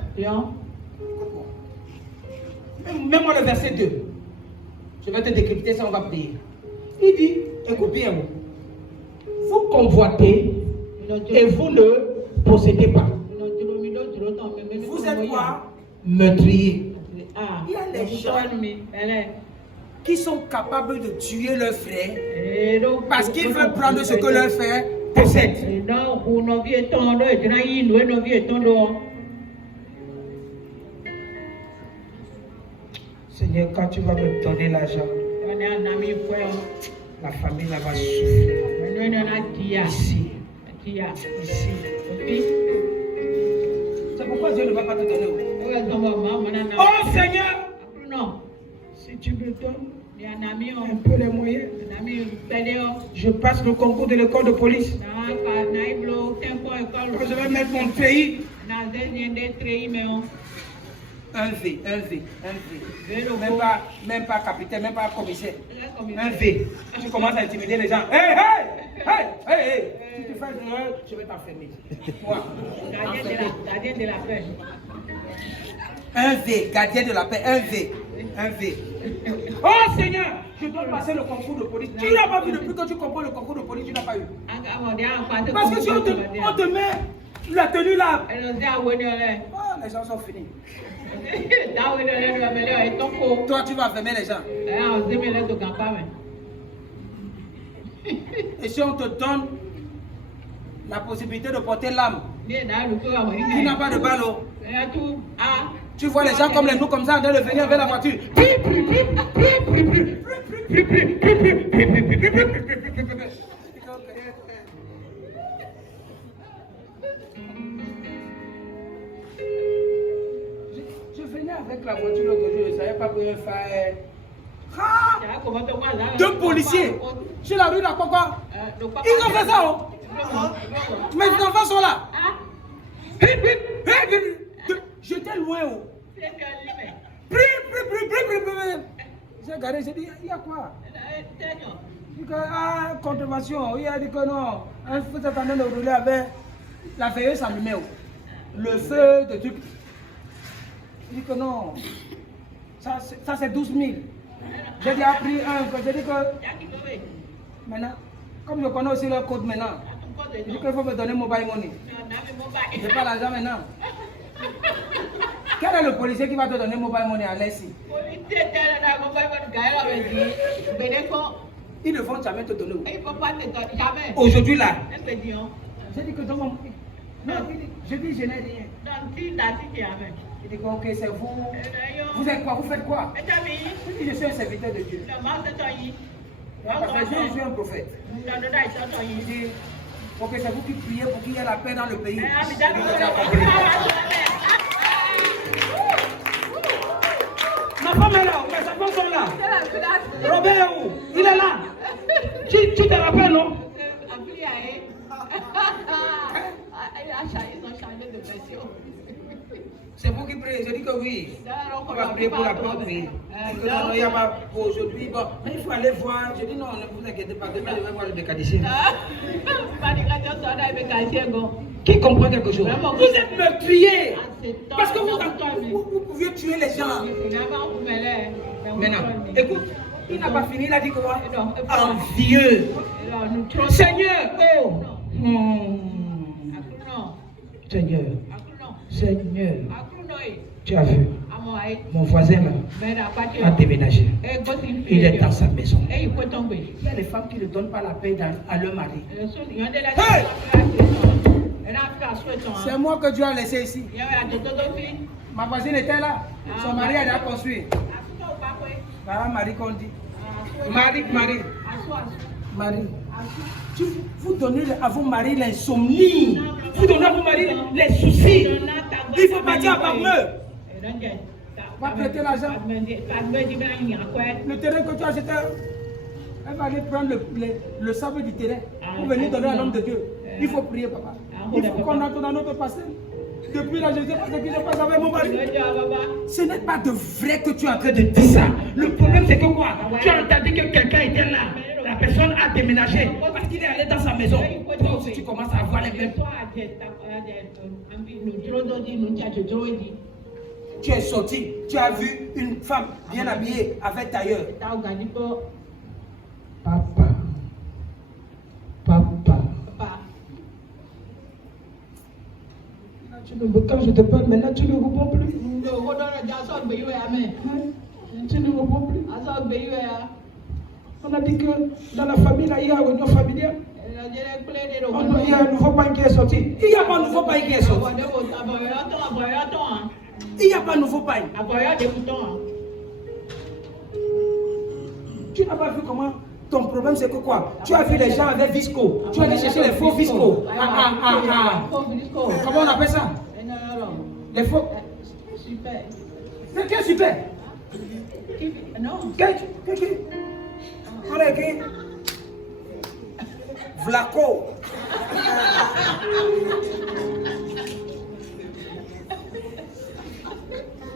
Mets-moi le verset 2. Je vais te décrypter ça, on va prier. Il dit, écoute bien, vous convoitez et vous ne possédez pas. Vous êtes quoi? Meurtrier. Il y a des gens qui sont capables de tuer leur frère parce qu'ils veulent prendre ce que leur frère possède. Seigneur, quand tu vas me donner l'argent, la famille là va souffrir. Ici. C'est pourquoi Dieu ne va pas te donner. Oh Seigneur, si tu me donnes un peu les moyens, je passe le concours de l'école de police. Je vais mettre mon pays. Un V. Même pas capitaine, même pas commissaire. Un V. Tu commences à intimider les gens. Hey! Si tu fais je vais t'enfermer. Moi. Gardien de la paix. Un V, gardien de la paix, un V. Oh Seigneur, je dois passer le concours de police. Tu n'as pas vu depuis que tu comprends le concours de police, tu n'as pas eu. Parce que si on te met la tenue là, les gens sont finis. Toi, tu vas fermer les gens. Et si on te donne la possibilité de porter l'âme, tu n'as pas de balle. Tu vois les gens comme nous, comme ça, en train de venir vers la voiture. Je venais avec la voiture l'autre jour, je ne savais pas comment faire. Deux policiers sur la rue de la Coca. Ils ont fait ça. Mes enfants sont là. J'étais loin. J'ai regardé, j'ai dit, il y a quoi? Il dit que, contravention. Il a dit que non. Un feu est en train de rouler avec la veilleuse s'allumait. Le feu de truc. Il dit que non. Ça c'est 12 000. J'ai déjà pris un. J'ai dit que. Maintenant, comme je connais aussi le code maintenant, il dit qu'il faut me donner mobile money. Je n'ai pas l'argent maintenant. Quel est le policier qui va te donner mobile money à l'aise? Ils ne vont jamais te donner. Aujourd'hui là. J'ai dit que dans mon. Non, je dis je n'ai rien. Il dit que ok, c'est vous. Vous êtes quoi? Vous faites quoi? Je dis je suis un serviteur de Dieu. Parce que je suis un prophète. Il dit ok, c'est vous qui priez pour qu'il y ait la paix dans le pays. Ma femme est là, mes enfants sont là. Robert est où? Il est là. Tu te rappelles, non? Ils ont changé de version. C'est vous qui priez, je dis que oui. On va prier pour la paix au pays. Non, il n'y a pas pour aujourd'hui. Bon, mais il faut aller voir. Je dis non, ne vous inquiétez pas. Demain, je vais voir le mécanicien. Qui comprend quelque chose? Vous êtes meurtrier. Parce que vous pouviez tuer les gens. Maintenant, écoute, il n'a pas fini, il a dit quoi? Envieux. Seigneur, oh. Seigneur, Seigneur, tu as vu, mon voisin là a déménagé. Il est dans sa maison. Il y a des femmes qui ne donnent pas la paix à leur mari. Hey! C'est moi que Dieu a laissé ici. Ma voisine était là. Son mari a construit. Voilà Marie qu'on dit. Marie. Vous donnez à vos maris l'insomnie. Vous donnez à vos maris les soucis. Il faut partir à Parmeux. Va prêter l'argent. Le terrain que tu as acheté, elle va aller prendre le sable du terrain pour venir donner à l'homme de Dieu. Il faut prier, papa. Il faut qu'on entre dans notre passé. Depuis là, je ne sais pas ce qui se passe avec mon mari. Ce n'est pas de vrai que tu es en train de dire ça. Le problème, c'est que quoi? Tu as entendu que quelqu'un était là. La personne a déménagé parce qu'il est allé dans sa maison. Toi aussi, tu commences à avoir les mêmes. Tu es sorti, tu as vu une femme bien habillée avec tailleur. Papa. Quand je te parle, maintenant tu ne réponds plus. Tu ne réponds plus. On a dit que dans la famille, là, il y a une réunion familiale. Il y a un nouveau pain qui est sorti. Il n'y a pas un nouveau pain qui est sorti. Il n'y a pas un nouveau pain. Tu n'as pas vu comment ton problème c'est que quoi? Tu as vu les gens avec Visco. Tu as allé chercher les faux Visco. Comment on appelle ça? Les faux. Super. Quel super? Non. Quel? On a écrit Vlaco.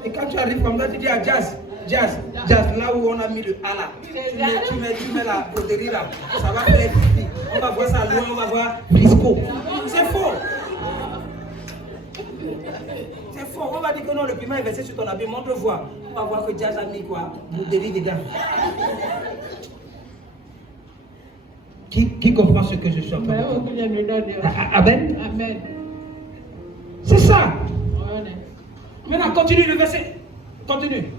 Et quand tu arrives comme ça, tu dis à Jazz, là où on a mis le A là, tu mets la broderie là, ça va faire pipi. On va voir ça loin, on va voir Brisco. C'est faux. C'est faux. On va dire que non, le piment est versé sur ton habit, montre-voir. On va voir que Jazz a mis quoi? Broderie dedans. Qui comprend ce que je suis en train de dire? Amen. Amen. C'est ça. Maintenant, continue le verset. Continue.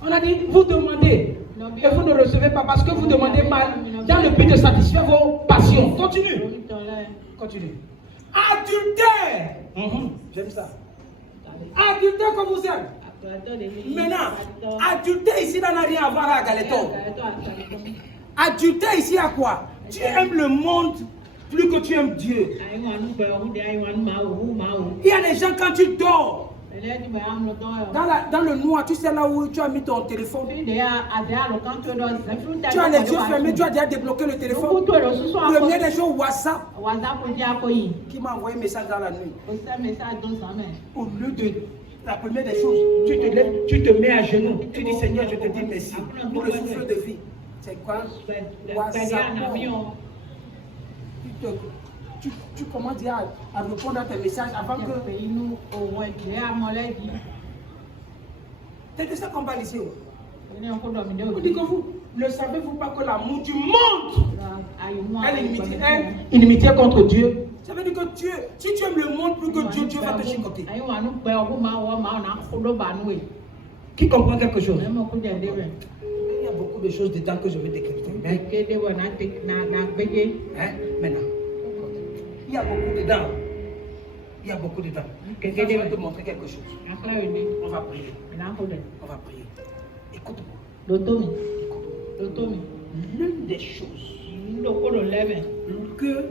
On a dit, vous demandez et vous ne recevez pas parce que vous demandez mal dans le but de satisfaire vos passions. Continue. Continue. Adultère. J'aime ça. Adultère comme vous êtes. Maintenant, adultère ici n'a rien à voir avec Galéton. Adultère ici à quoi? Tu aimes le monde plus que tu aimes Dieu. Il y a des gens quand tu dors. Dans le noir, tu sais là où tu as mis ton téléphone. Tu as les yeux fermés, tu as déjà débloqué le téléphone. Premier des jours, WhatsApp. Qui m'a envoyé un message dans la nuit. Au lieu de la première des choses, tu te lèves, tu te mets à genoux. Tu dis Seigneur, je te dis merci pour le souffle de vie. C'est quoi? WhatsApp. Tu commences déjà à répondre à tes messages avant que. C'est de ça qu'on parle ici. Vous dites que vous ne savez-vous pas que l'amour du monde est inimitié contre Dieu? Ça veut dire que Dieu, si tu aimes le monde plus que Dieu, Dieu va te chicoter. Qui comprend quelque chose? Il y a beaucoup de choses dedans que je vais décrypter. Maintenant. Il y a beaucoup dedans. Il y a beaucoup dedans. Quelqu'un va te montrer quelque chose. On va prier. On va prier. Écoute-moi. L'une des choses que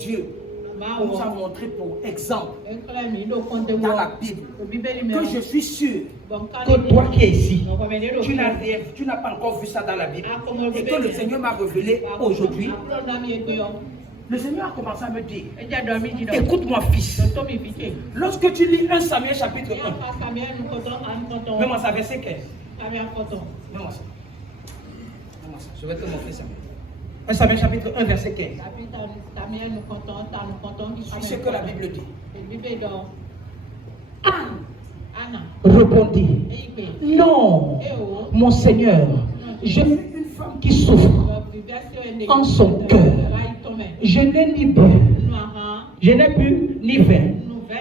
Dieu nous a montré pour exemple dans la Bible, que je suis sûr que toi qui es ici, tu n'as pas encore vu ça dans la Bible, et que le Seigneur m'a révélé aujourd'hui. Le Seigneur a commencé à me dire, écoute-moi fils, lorsque tu lis 1 Samuel chapitre 1, même ça verset 15, même ça, je vais te montrer ça. 1 Samuel chapitre 1 verset 15. C'est ce que la Bible dit. Anne répondit, non, mon Seigneur, j'ai une femme qui souffre en son cœur. Je n'ai ni bu, Je n'ai plus ni vin,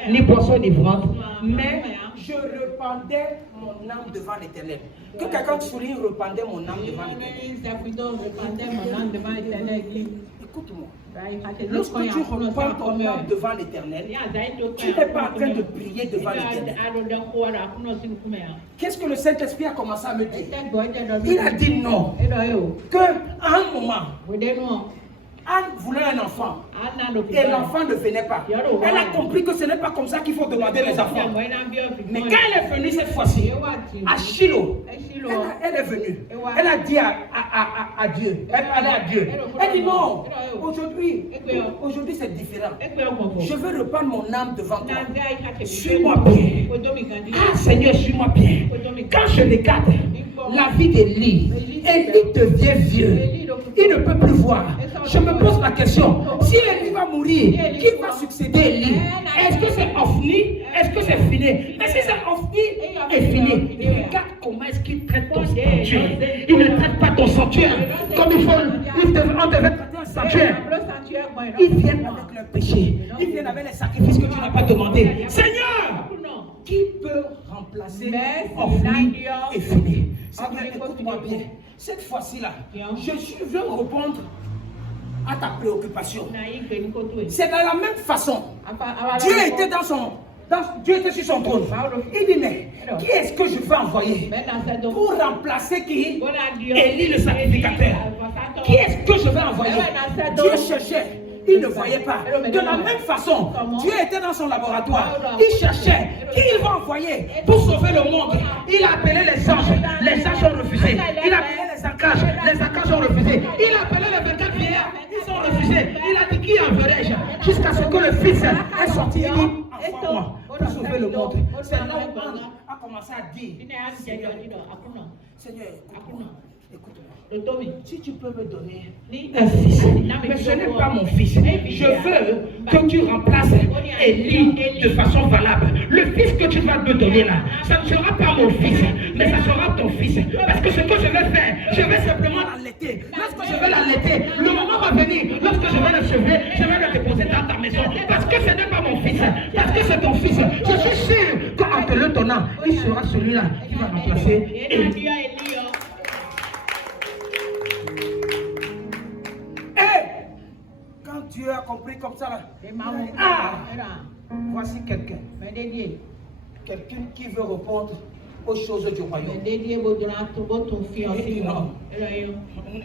ni boisson enivrante, mais je répandais mon âme devant l'Éternel. Que quelqu'un souligne, répandait mon âme devant l'Éternel. Écoute-moi. Lorsque tu reprends ton âme devant l'Éternel, tu n'es pas en train de prier devant l'Éternel. Qu'est-ce que le Saint-Esprit a commencé à me dire? Il a dit non. Qu'à un moment, Anne voulait un enfant et l'enfant ne venait pas. Elle a compris que ce n'est pas comme ça qu'il faut demander les enfants. Mais quand elle est venue cette fois-ci, à Shiloh, elle est venue. Elle a dit à Dieu. Elle parlait à Dieu. Elle dit non, aujourd'hui c'est différent. Je veux reprendre mon âme devant toi. Suis-moi bien. Ah Seigneur, suis-moi bien. Quand je regarde la vie d'Élie, Élie devient vieux. Il ne peut plus voir. Je me pose la question, si Élie va mourir, qui va succéder Élie? Est-ce que c'est Ophni? Est-ce que c'est fini? Mais si c'est Ophni et fini, regarde comment est-ce qu'il traite ton sanctuaire. Il ne traite pas ton sanctuaire comme il faut. On devait traiter un sanctuaire. Ils viennent avec leur péché. Ils viennent avec les sacrifices que tu n'as pas demandé. Seigneur, qui peut remplacer Ophni et fini? Seigneur, écoute-moi bien. Cette fois-ci-là, je veux répondre à ta préoccupation. C'est de la même façon. Dieu était Dieu était sur son trône. Il dit, mais qui est-ce que je veux envoyer pour remplacer qui? Élie le sacrificateur. Qui est-ce que je vais envoyer? Dieu cherchait. Il ne voyait pas. De la même façon, Dieu était dans son laboratoire. Il cherchait qui il va envoyer pour sauver le monde. Il a appelé les anges. Les anges ont refusé. Il a appelé les archanges. Les archanges ont refusé. Il a appelé les 24 vieillards. Ils ont refusé. Il a dit qui enverrai-je? Jusqu'à ce que le Fils est sorti. Il dit envoie-moi pour sauver le monde. C'est là où Anne a commencé à dire Seigneur, écoute-moi. Si tu peux me donner un fils, mais ce n'est pas mon fils. Je veux que tu remplaces Élie de façon valable. Le fils que tu vas me donner là, ça ne sera pas mon fils, mais ça sera ton fils. Parce que ce que je vais faire, je vais simplement l'allaiter. Lorsque je vais l'allaiter, le moment va venir. Lorsque je vais le sauver, je vais le déposer dans ta maison. Parce que ce n'est pas mon fils, parce que c'est ton fils. Je suis sûr qu'en te le donnant, il sera celui-là qui va remplacer Élie. Dieu a compris comme ça là. Voici quelqu'un. Quelqu'un qui veut répondre aux choses du royaume. Il dit non.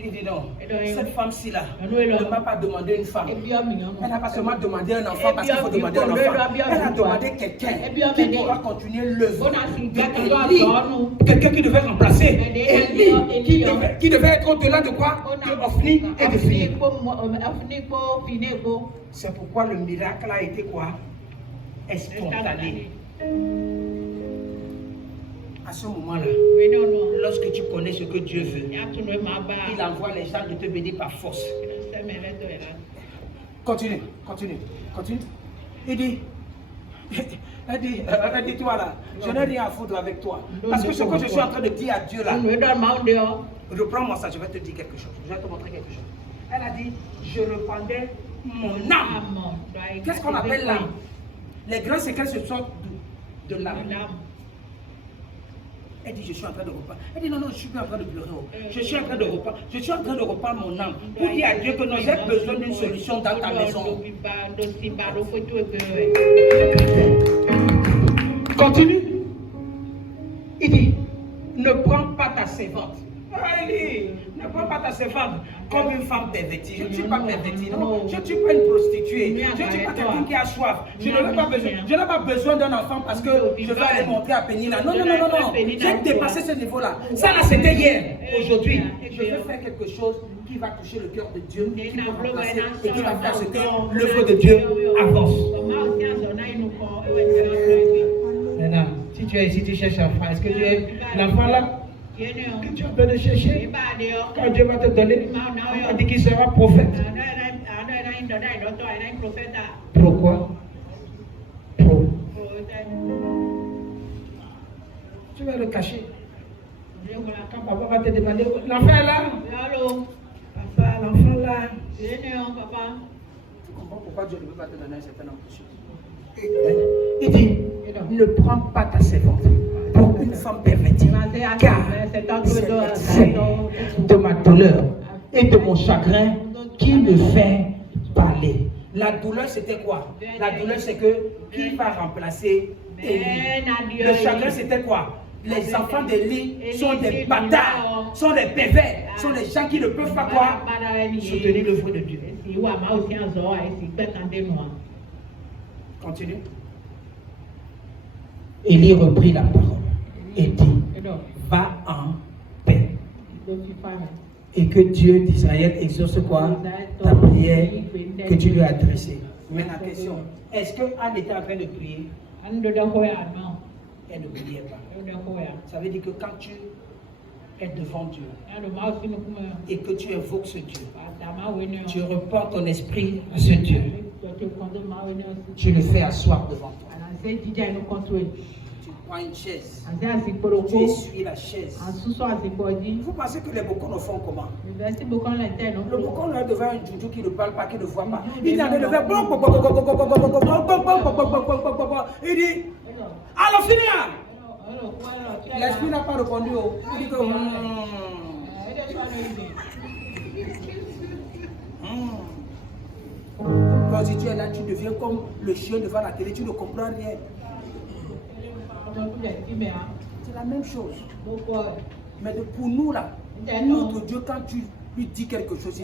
Il dit non. Cette femme-ci là ne m'a pas demandé une femme. Elle n'a pas seulement demandé un enfant parce qu'il faut demander un enfant. Elle a demandé quelqu'un qui pourra continuer l'œuvre d'Élie. Quelqu'un qui devait remplacer Élie, qui devait être au-delà de quoi? De Ophni et de Fini. C'est pourquoi le miracle a été quoi? Spontané. À ce moment-là, lorsque tu connais ce que Dieu veut, il envoie les gens de te bénir par force. Continue. Il dit, toi là, je n'ai rien à foutre avec toi. Parce que ce que je suis en train de dire à Dieu là, reprends-moi ça, je vais te dire quelque chose. Je vais te montrer quelque chose. Elle a dit, je répandais mon âme. Qu'est-ce qu'on appelle l'âme? Les grands secrets se sortent de l'âme. Elle dit, je suis en train de reprendre. Elle dit, non, je suis plus en train de pleurer. Je suis en train de reprendre. Je suis en train de reprendre mon âme. Pour dire à Dieu que non, j'ai besoin d'une solution dans ta maison. Continue. Il dit, ne prends pas ta servante. Il dit, ne prends pas ta servante comme une femme pervertie. Je ne suis pas pervertie, non. Je ne suis pas une prostituée. Je ne suis pas quelqu'un qui a soif. Je n'ai pas besoin d'un enfant parce que je vais aller montrer à Pénina. Non. J'ai dépassé ce niveau-là. Ça là, c'était hier. Aujourd'hui, je veux faire quelque chose qui va toucher le cœur de Dieu, qui va remplacer et qui va faire ce que l'œuvre de Dieu avance. Maintenant, si tu es ici, tu cherches un enfant. Est-ce que tu es l'enfant là? Que tu es en train de chercher, quand Dieu va te donner, on a dit qu'il sera prophète. Pourquoi? Tu vas le cacher. Quand papa va te demander, l'enfant est là? Papa, l'enfant là. Tu comprends pourquoi Dieu ne veut pas te donner un certain nombre de choses. Il dit, ne prends pas ta servante pour une femme pervertie, car c'est l'excès de ma douleur et de mon chagrin qui me fait parler. La douleur, c'était quoi? La douleur, c'est que qui va remplacer Élie? Le chagrin, c'était quoi? Les enfants d'Élie sont des bâtards, sont des pervers, sont des gens qui ne peuvent pas quoi soutenir le fruit de Dieu. Continue. Élie reprit la parole et dit, va en paix. Et que Dieu d'Israël exauce quoi? Ta prière que tu lui as adressée. Maintenant, question, est-ce que Anne était en train de prier? Elle ne priait pas. Ça veut dire que quand tu es devant Dieu et que tu invoques ce Dieu, tu reportes ton esprit à ce Dieu, tu le fais asseoir devant toi. Tu prends une chaise, tu essuies la chaise. Vous pensez que les Bokons font comment? Le Bokon là devant un Joujou qui ne parle pas, qui ne voit pas. Il est en train de faire il dit, allons finir. L'esprit n'a pas répondu. Il dit que quand tu es là, tu deviens comme le chien devant la télé, tu ne comprends rien. C'est la même chose. Mais pour nous là, notre Dieu, quand tu lui dis quelque chose,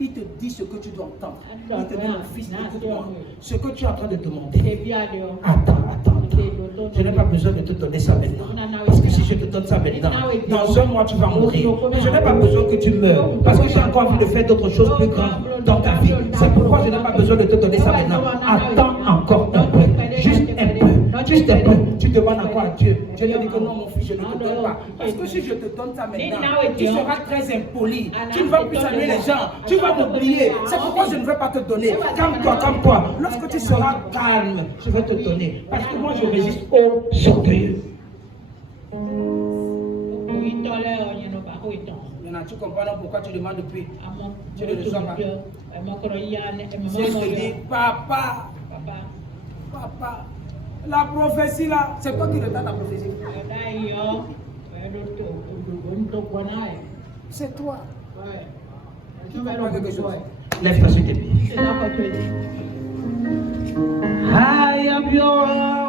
il te dit ce que tu dois entendre. Il te dit, mon fils, écoute-moi. Ce que tu es en train de demander. Attends. Je n'ai pas besoin de te donner ça maintenant. Parce que si je te donne ça maintenant, dans un mois tu vas mourir. Mais je n'ai pas besoin que tu meurs. Parce que j'ai encore envie de faire d'autres choses plus grandes dans ta vie. C'est pourquoi je n'ai pas besoin de te donner ça maintenant. Attends encore un peu. Juste un peu. Juste un peu. Tu demandes encore à Dieu. Dieu te dit que non, mon fils, je ne te donne pas. Parce que si je te donne ça maintenant, tu seras très impoli. Tu ne vas plus saluer les gens. Tu vas m'oublier. C'est pourquoi je ne vais pas te donner. Calme-toi. Lorsque tu seras calme, je vais te donner. Parce que moi, je résiste aux orgueilleux. Maintenant, tu comprends pourquoi tu demandes depuis. Tu ne le reçois pas. Si je te dis, papa, la prophétie là, c'est toi qui retarde la prophétie. C'est toi. Tu vas faire quelque chose. Lève-toi sur tes pieds. I am your